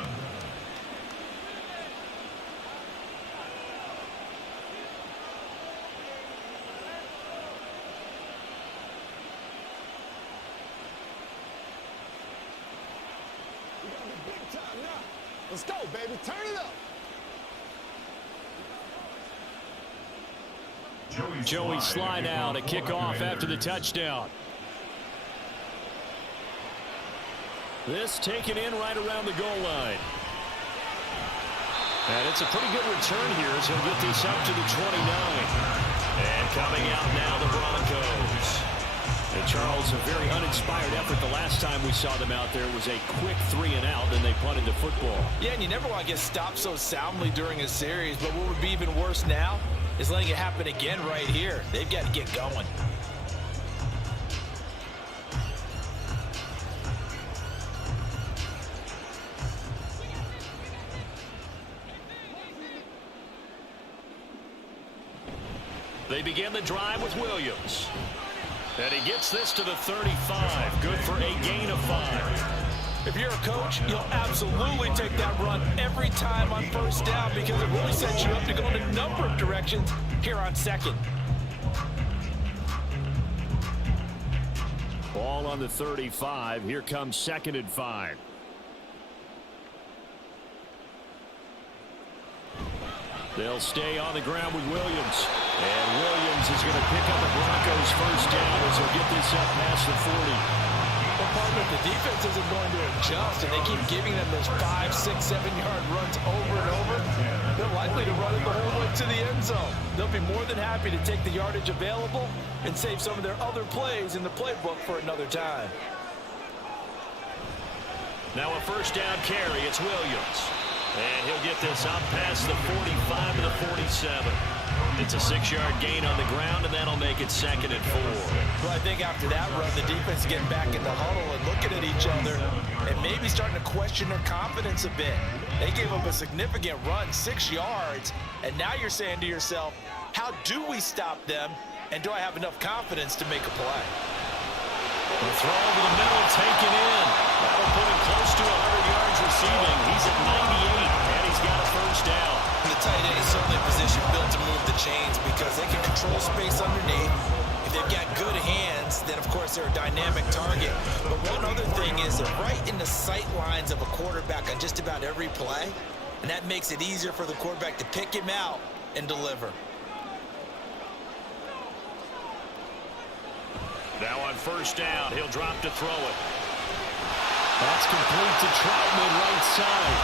Let's go, baby. Turn it up. Joey Sly now to kick off after the touchdown. This taken in right around the goal line. And it's a pretty good return here as he'll get this up to the 29. And coming out now, the Broncos. And Charles, a very uninspired effort. The last time we saw them out there was a quick 3 and out, then they punted the football. Yeah, and you never want to get stopped so soundly during a series, but what would be even worse now is letting it happen again right here. They've got to get going. They begin the drive with Williams. And he gets this to the 35. Good for a gain of 5. If you're a coach, you'll absolutely take that run every time on 1st down because it really sets you up to go in a number of directions here on 2nd. Ball on the 35. Here comes 2nd and 5. They'll stay on the ground with Williams. And Williams is going to pick up the Broncos' 1st down as they'll get this up past the 40. Well, partner, the defense isn't going to adjust, and they keep giving them those 5, 6, 7-yard runs over and over. They're likely to run it the whole way to the end zone. They'll be more than happy to take the yardage available and save some of their other plays in the playbook for another time. Now a 1st down carry. It's Williams. And he'll get this up past the 45 to the 47. It's a 6-yard gain on the ground, and that'll make it 2nd and 4. Well, I think after that run, the defense is getting back in the huddle and looking at each other and maybe starting to question their confidence a bit. They gave up a significant run, 6 yards, and now you're saying to yourself, how do we stop them, and do I have enough confidence to make a play? The throw over the middle, taken in. That'll put him close to 100 yards receiving. He's at 98, and he's got a 1st down. And the tight end is certainly a position built to move the chains because they can control space underneath. If they've got good hands, then of course they're a dynamic target. But one other thing is they're right in the sight lines of a quarterback on just about every play, and that makes it easier for the quarterback to pick him out and deliver. Now on first down, he'll drop to throw it. That's complete to Troutman, right side.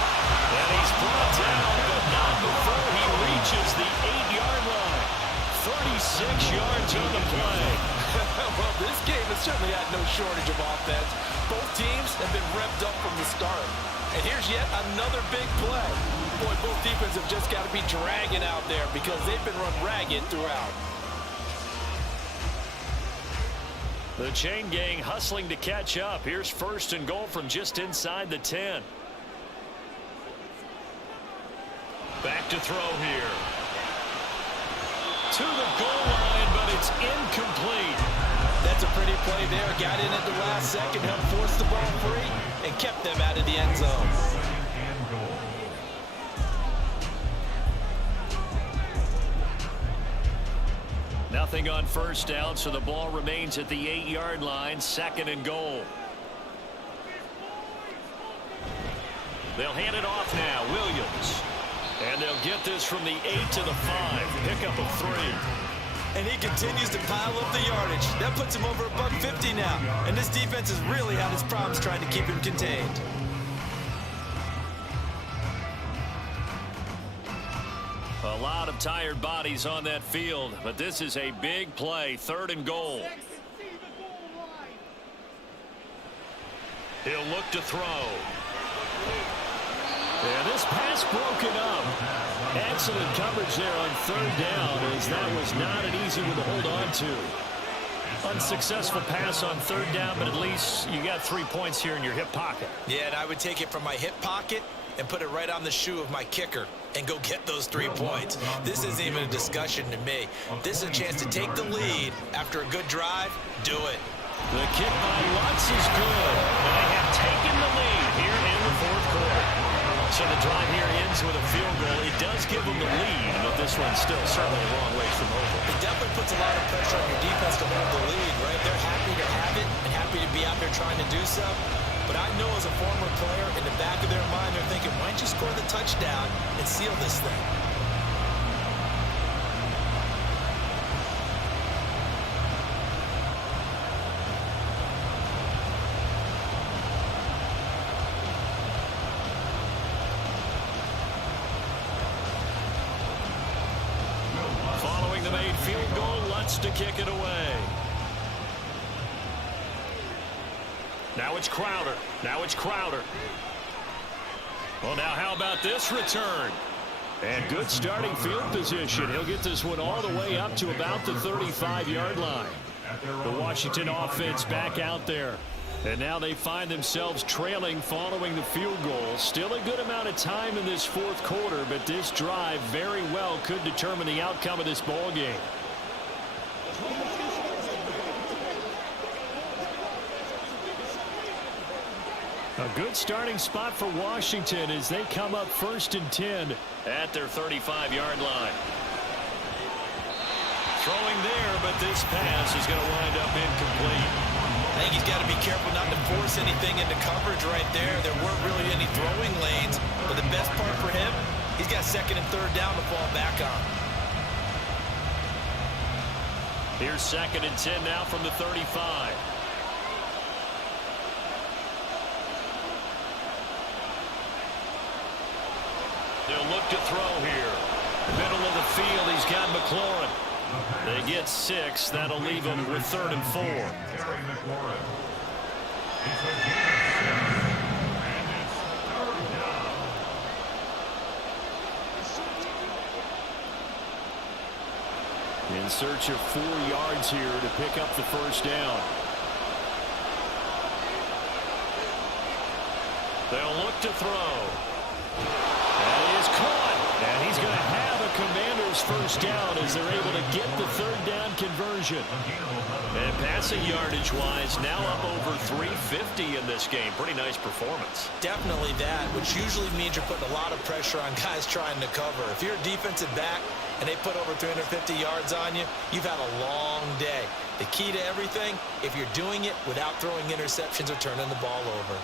And he's brought down, but not before he reaches the 8-yard line. 36 yards on the play. Well, this game has certainly had no shortage of offense. Both teams have been revved up from the start. And here's yet another big play. Boy, both defenses have just got to be dragging out there because they've been run ragged throughout. The chain gang hustling to catch up. Here's first and goal from just inside the 10. Back to throw here. To the goal line, but it's incomplete. That's a pretty play there. Got in at the last second, helped force the ball free, and kept them out of the end zone. Nothing on first down, so the ball remains at the 8-yard line, second and goal. They'll hand it off now, Williams. And they'll get this from the 8 to the 5, pickup of 3. And he continues to pile up the yardage. That puts him over $150 now. And this defense has really had its problems trying to keep him contained. A lot of tired bodies on that field, but this is a big play, third and goal. He'll look to throw. And this pass broken up. Excellent coverage there on third down, as that was not an easy one to hold on to. Unsuccessful pass on third down, but at least you got 3 points here in your hip pocket. Yeah, and I would take it from my hip pocket and put it right on the shoe of my kicker and go get those 3 points. This isn't even a discussion to me. This is a chance to take the lead after a good drive. Do it. The kick by Lutz is good. And they have taken the lead here in the fourth quarter. So the drive here ends with a field goal. It does give them the lead, but this one's still certainly a long ways from over. It definitely puts a lot of pressure on your defense to hold the lead, right? They're happy to have it and happy to be out there trying to do so. But I know as a former player, in the back of their mind, they're thinking, why don't you score the touchdown and seal this thing? Following the made field goal, Lutz to kick it away. Now it's Crowder. Now it's Crowder. Well, now how about this return? And good starting field position. He'll get this one all the way up to about the 35-yard line. The Washington offense back out there. And now they find themselves trailing following the field goal. Still a good amount of time in this fourth quarter, but this drive very well could determine the outcome of this ball game. A good starting spot for Washington as they come up first and 10 at their 35-yard line. Throwing there, but this pass is going to wind up incomplete. I think he's got to be careful not to force anything into coverage right there. There weren't really any throwing lanes, but the best part for him, he's got second and third down to fall back on. Here's second and 10 now from the 35. They'll look to throw here. Middle of the field, he's got McLaurin. They get 6. That'll leave him with third and 4. In search of 4 yards here to pick up the first down. They'll look to throw. That is caught. And he's going to have a Commanders first down as they're able to get the third down conversion. And passing yardage-wise, now up over 350 in this game. Pretty nice performance. Definitely that, which usually means you're putting a lot of pressure on guys trying to cover. If you're a defensive back, and they put over 350 yards on you, you've had a long day. The key to everything, if you're doing it without throwing interceptions or turning the ball over.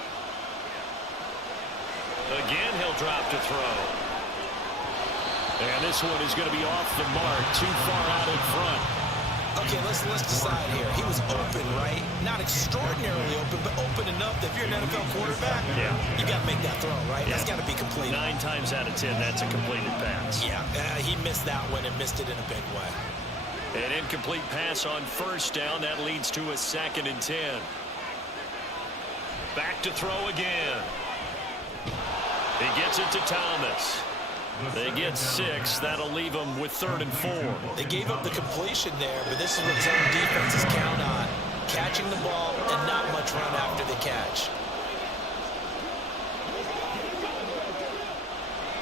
Again, he'll drop to throw. And this one is going to be off the mark, too far out in front. Okay, let's decide here. He was open, right? Not extraordinarily open, but open enough that if you're an NFL quarterback, you got to make that throw, right? That's got to be completed. 9 times out of 10, that's a completed pass. Yeah, he missed that one and missed it in a big way. An incomplete pass on first down. That leads to a 2nd and 10. Back to throw again. He gets it to Thomas. They get 6. That'll leave them with 3rd and 4. They gave up the completion there, but this is what zone defenses count on. Catching the ball and not much run after the catch.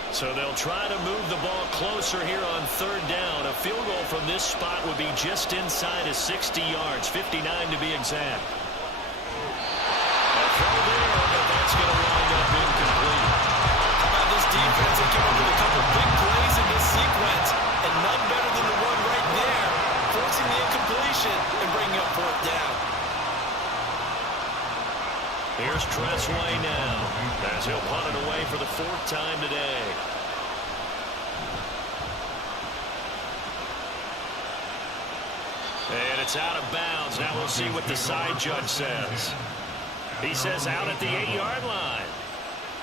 So they'll try to move the ball closer here on 3rd down. A field goal from this spot would be just inside of 60 yards, 59 to be exact. A throw there, but that's going to wind up incomplete. How about this defense? They came up with a couple big plays in this sequence, and none better than the one right there, forcing the incompletion and bringing up 4th down. Here's Tressway now, as he'll punt it away for the 4th time today. And it's out of bounds. Now we'll see what the side judge says. He says out at the 8-yard line.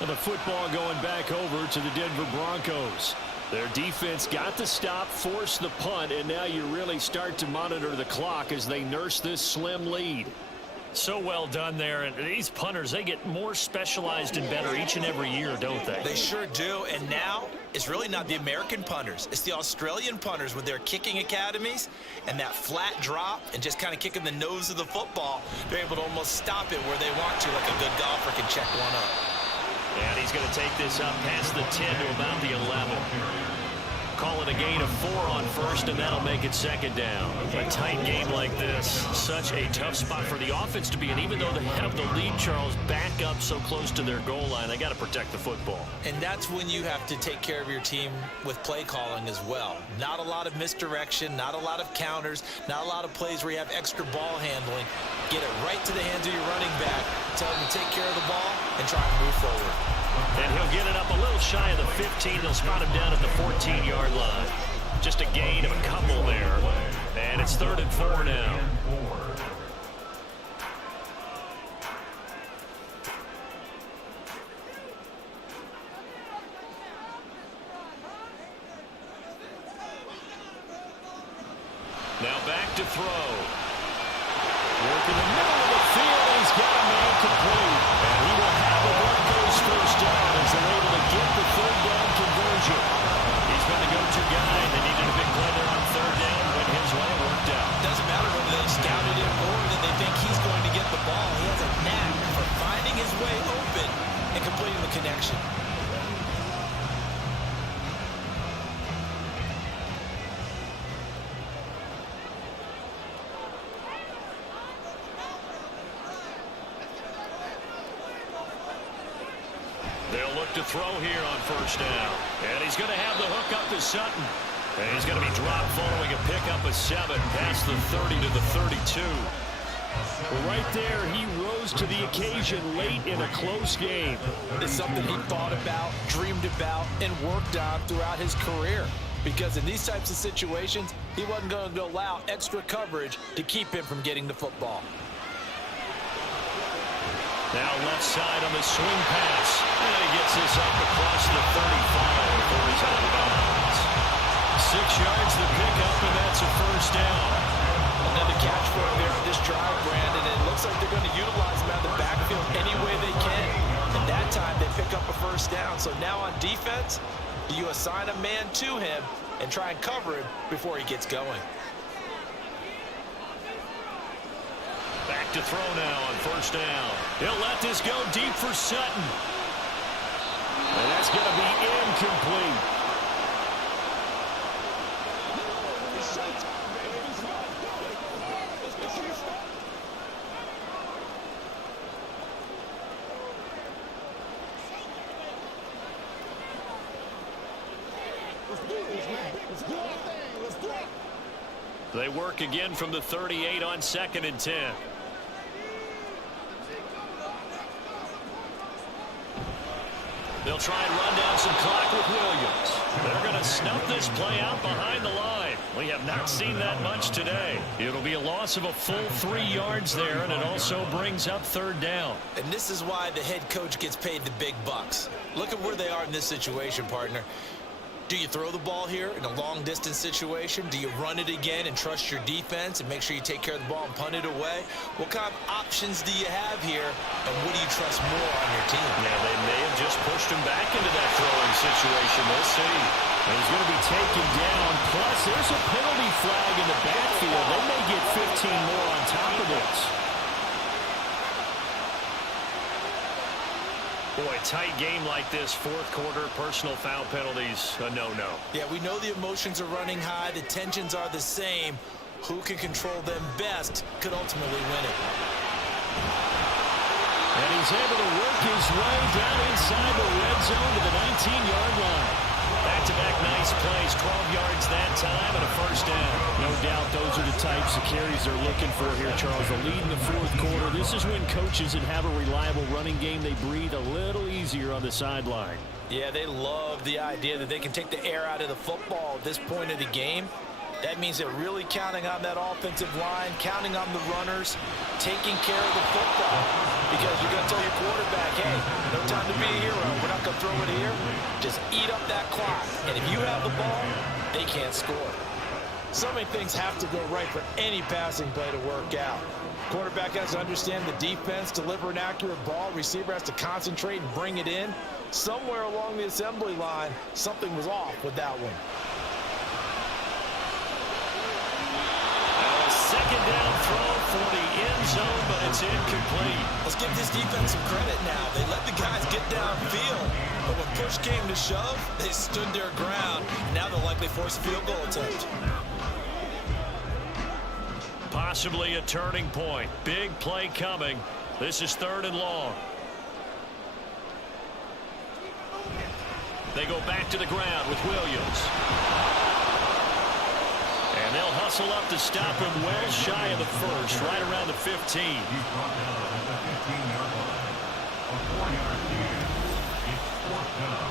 And the football going back over to the Denver Broncos. Their defense got the stop, forced the punt, and now you really start to monitor the clock as they nurse this slim lead. So well done there. And these punters, they get more specialized and better each and every year, don't they? They sure do. And now it's really not the American punters. It's the Australian punters with their kicking academies and that flat drop and just kind of kicking the nose of the football. They're able to almost stop it where they want to, like a good golfer can check one up. And he's going to take this up past the 10 to about the 11. Call it a gain of 4 on first, and that'll make it 2nd down. A tight game like this, such a tough spot for the offense to be in. Even though they have the lead, Charles, back up so close to their goal line, they got to protect the football. And that's when you have to take care of your team with play calling as well. Not a lot of misdirection, not a lot of counters, not a lot of plays where you have extra ball handling. Get it right to the hands of your running back, tell him to take care of the ball, and try and move forward. And he'll get it up a little shy of the 15. They'll spot him down at the 14-yard line. Just a gain of a couple there. And it's 3rd and 4 now. Now back to throw. Work in the middle of the field. He's got a man complete. And he will have the Broncos first down as they're able to get the 3rd down conversion. He's been the go-to guy. They needed a big play there on 3rd down. Went his way, worked out. Doesn't matter whether they scouted him or that they think he's going to get the ball. He has a knack for finding his way open and completing the connection. They'll look to throw here on 1st down. And he's going to have the hook up to Sutton. And he's going to be dropped following a pickup of 7 past the 30 to the 32. Right there, he rose to the occasion late in a close game. It's something he thought about, dreamed about, and worked on throughout his career. Because in these types of situations, he wasn't going to allow extra coverage to keep him from getting the football. Now left side on the swing pass. And he gets this up across the 35 before he's out of bounds. 6 yards the pickup, and that's a 1st down. Another catch for him there on this drive, Brandon. And it looks like they're going to utilize him out of the backfield any way they can. And that time they pick up a 1st down. So now on defense, do you assign a man to him and try and cover him before he gets going? Back to throw now on 1st down. He'll let this go deep for Sutton. And that's going to be incomplete. Let's do this, man. Let's do our thing. Let's do it. They work again from the 38 on 2nd and 10. They'll try and run down some clock with Williams. They're going to snuff this play out behind the line. We have not seen that much today. It'll be a loss of a full 3 yards there, and it also brings up 3rd down. And this is why the head coach gets paid the big bucks. Look at where they are in this situation, partner. Do you throw the ball here in a long-distance situation? Do you run it again and trust your defense and make sure you take care of the ball and punt it away? What kind of options do you have here, and what do you trust more on your team? Yeah, they may have just pushed him back into that throwing situation. We'll see. And he's going to be taken down. Plus, there's a penalty flag in the backfield. They may get 15 more on top of this. Boy, tight game like this, 4th quarter, personal foul penalties, a no-no. Yeah, we know the emotions are running high. The tensions are the same. Who can control them best could ultimately win it. And he's able to work his way down inside the red zone to the 19-yard line. Back-to-back nice plays, 12 yards that time, and a 1st down. No doubt those are the types of carries they're looking for here, Charles. The lead in the 4th quarter. This is when coaches that have a reliable running game, they breathe a little easier on the sideline. Yeah, they love the idea that they can take the air out of the football at this point of the game. That means they're really counting on that offensive line, counting on the runners, taking care of the football. Because you're going to tell your quarterback, hey, no time to be a hero. We're not going to throw it here. Just eat up that clock. And if you have the ball, they can't score. So many things have to go right for any passing play to work out. Quarterback has to understand the defense, deliver an accurate ball. Receiver has to concentrate and bring it in. Somewhere along the assembly line, something was off with that one. Second down throw for the end zone, but it's incomplete. Let's give this defense some credit now. They let the guys get downfield, but when push came to shove, they stood their ground. Now they'll likely force a field goal attempt. Possibly a turning point. Big play coming. This is 3rd and long. They go back to the ground with Williams. And they'll hustle up to stop him well shy of the 1st, right around the 15. He's brought down at the 15-yard line. A 4-yard gain. It's 4th down.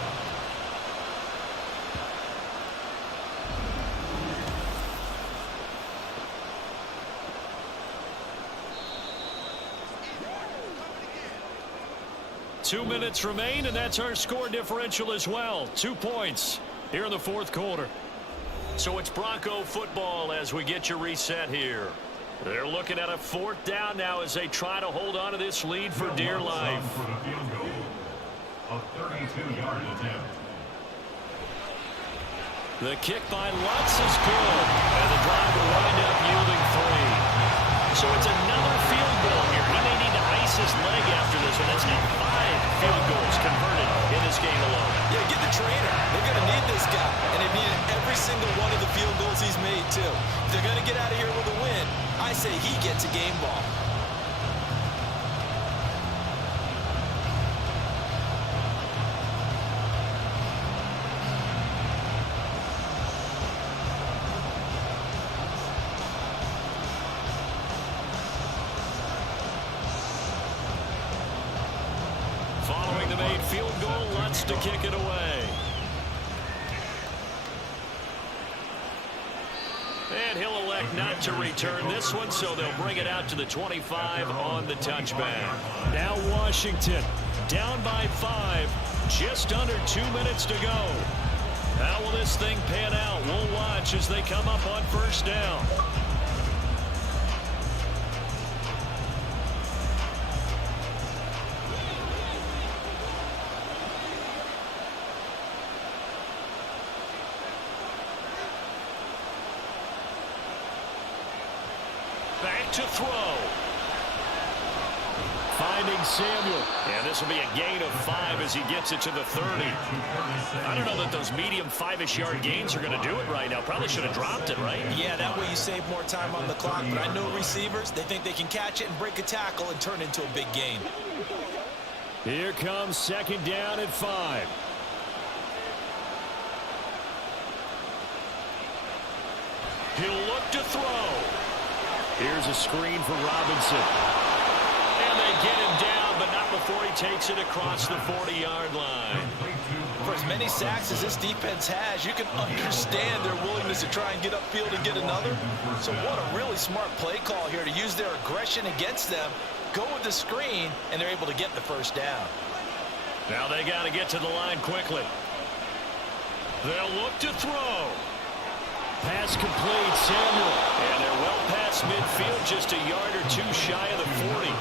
Two minutes remain, and that's our score differential as well. 2 points here in the 4th quarter. So it's Bronco football as we get you reset here. They're looking at a 4th down now as they try to hold on to this lead for dear life. For the field goal. A 32-yard attempt. The kick by Lutz is good, and the drive will wind up yielding 3. So it's another field goal here. He may need to ice his leg after this one. That's now 5 field goals converted in this game alone. Yeah, get the trainer. They're going to need this guy. And they've needed every single one of the field goals he's made, too. If they're going to get out of here with a win, I say he gets a game ball. Following the made field goal, Lutz to kick it away. And he'll elect not to return this one, so they'll bring it out to the 25 on the touchback. Now Washington down by 5, just under 2 minutes to go. How will this thing pan out? We'll watch as they come up on 1st down. Back to throw. Finding Samuel. And this will be a gain of 5 as he gets it to the 30. I don't know that those medium 5-ish yard gains are going to do it right now. Probably should have dropped it, right? Yeah, that way you save more time on the clock. But I know receivers, they think they can catch it and break a tackle and turn it into a big gain. Here comes 2nd down at 5. He'll look to throw. Here's a screen for Robinson. And they get him down, but not before he takes it across the 40-yard line. For as many sacks as this defense has, you can understand their willingness to try and get upfield and get another. So what a really smart play call here to use their aggression against them, go with the screen, and they're able to get the first down. Now they got to get to the line quickly. They'll look to throw. Pass complete, Samuel. And they're well past midfield, just a yard or two shy of the 40.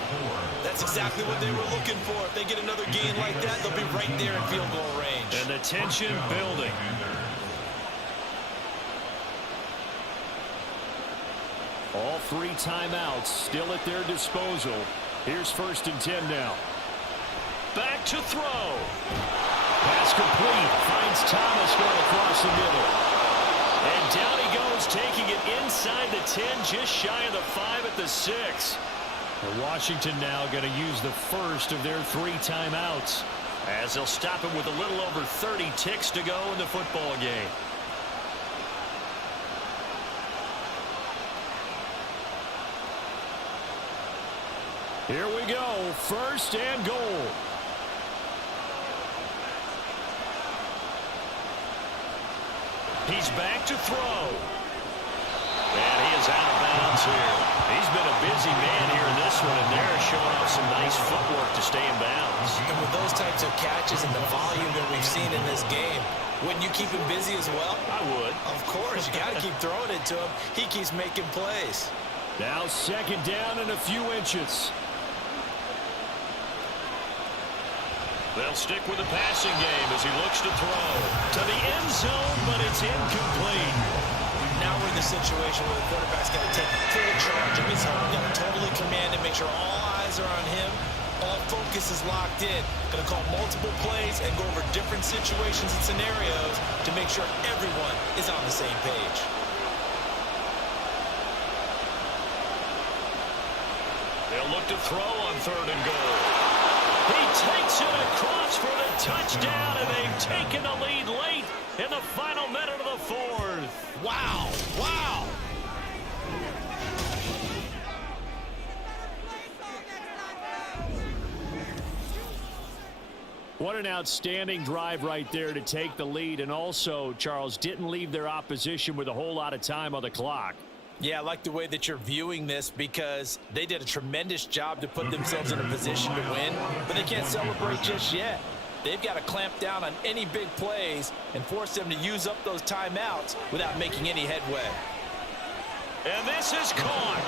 That's exactly what they were looking for. If they get another gain like that, they'll be right there in field goal range. And the tension building. All 3 timeouts still at their disposal. Here's 1st and 10 now. Back to throw. Pass complete. Finds Thomas going across the middle. And down he goes, taking it inside the 10, just shy of the 5 at the 6. And Washington now going to use the first of their 3 timeouts, as they'll stop him with a little over 30 ticks to go in the football game. Here we go, 1st and goal. He's back to throw. And he is out of bounds here. He's been a busy man here in this one, and they're showing off some nice footwork to stay in bounds. And with those types of catches and the volume that we've seen in this game, wouldn't you keep him busy as well? I would. Of course, you got to keep throwing it to him. He keeps making plays. Now 2nd down and a few inches. They'll stick with the passing game as he looks to throw to the end zone, but it's incomplete. Now we're in the situation where the quarterback's got to take full charge of his home. Got to totally command it, make sure all eyes are on him. All focus is locked in. Going to call multiple plays and go over different situations and scenarios to make sure everyone is on the same page. They'll look to throw on 3rd and goal. He takes it across for the touchdown, and they've taken the lead late in the final minute of the 4th. Wow! Wow! What an outstanding drive right there to take the lead, and also, Charles, didn't leave their opposition with a whole lot of time on the clock. Yeah, I like the way that you're viewing this, because they did a tremendous job to put themselves in a position to win, but they can't celebrate just yet. They've got to clamp down on any big plays and force them to use up those timeouts without making any headway. And this is caught,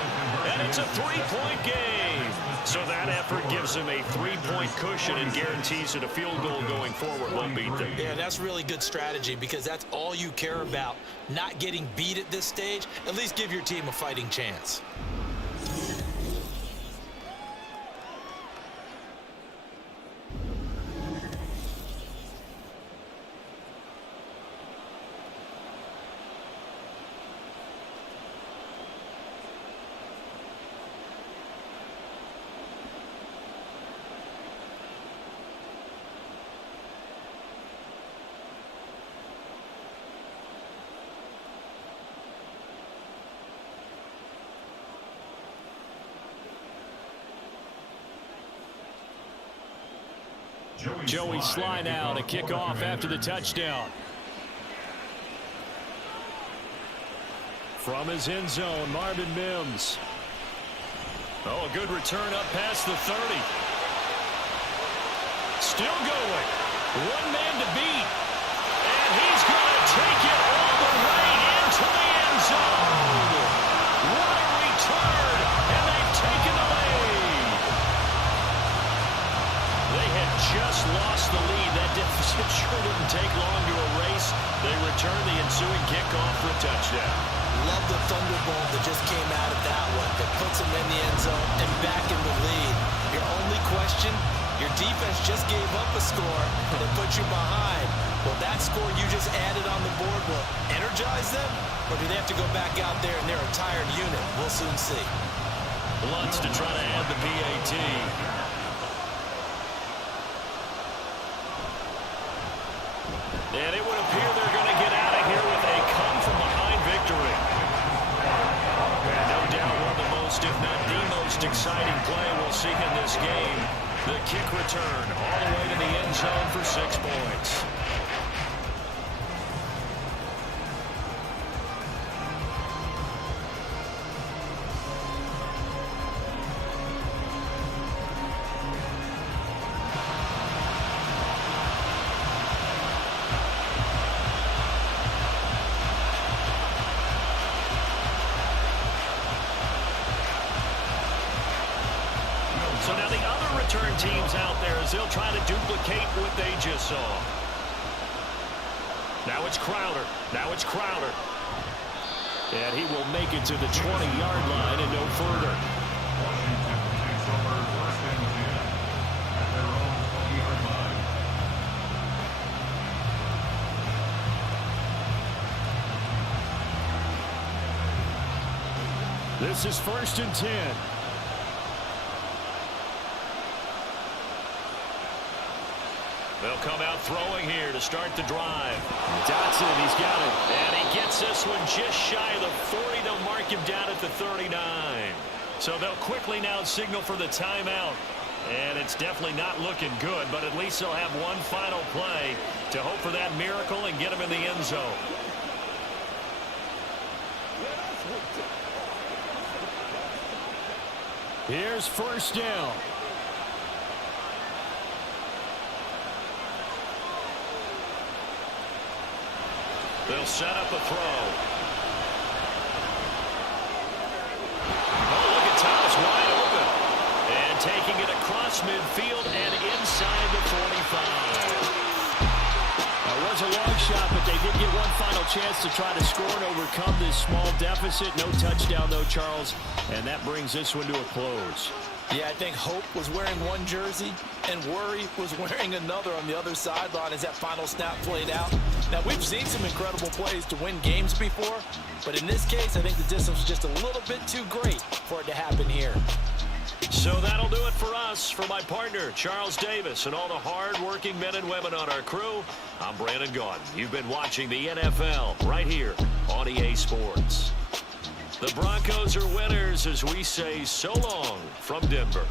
and it's a 3-point game. So that effort gives them a 3-point cushion and guarantees that a field goal going forward won't beat them. Yeah, that's really good strategy, because that's all you care about. Not getting beat at this stage. At least give your team a fighting chance. Joey Sly now to kick off after the touchdown. From his end zone, Marvin Mims. Oh, a good return up past the 30. Still going. 1 man to beat. And he's going to take it all the way into the end zone. What a return. And they've taken the lead. They had just lost the lead. That deficit sure didn't take long to erase. They return the ensuing kickoff for a touchdown. Love the thunderbolt that just came out of that one. That puts them in the end zone and back in the lead. Your only question, your defense just gave up a score that put you behind. Well, that score you just added on the board will energize them, or do they have to go back out there and they're a tired unit? We'll soon see. Lutz to try to add the PAT. And it would appear they're going to get out of here with a come-from-behind victory. kick return all the way to the end zone for 6 points. So now the other return teams out there as they'll try to duplicate what they just saw. Now it's Crowder. Now it's Crowder. And he will make it to the 20-yard line and no further. Washington takes over 1st and 10 at their own 20-yard line. This is 1st and 10. They'll come out throwing here to start the drive. Dotson, he's got it. And he gets this one just shy of the 40. They'll mark him down at the 39. So they'll quickly now signal for the timeout. And it's definitely not looking good, but at least they'll have one final play to hope for that miracle and get him in the end zone. Here's 1st down. They'll set up a throw. Oh, look at Thomas wide open. And taking it across midfield and inside the 45. It was a long shot, but they did get one final chance to try to score and overcome this small deficit. No touchdown, though, Charles. And that brings this one to a close. Yeah, I think hope was wearing one jersey and worry was wearing another on the other sideline as that final snap played out. Now, we've seen some incredible plays to win games before, but in this case, I think the distance was just a little bit too great for it to happen here. So that'll do it for us. For my partner, Charles Davis, and all the hard-working men and women on our crew, I'm Brandon Gaudin. You've been watching the NFL right here on EA Sports. The Broncos are winners as we say so long from Denver.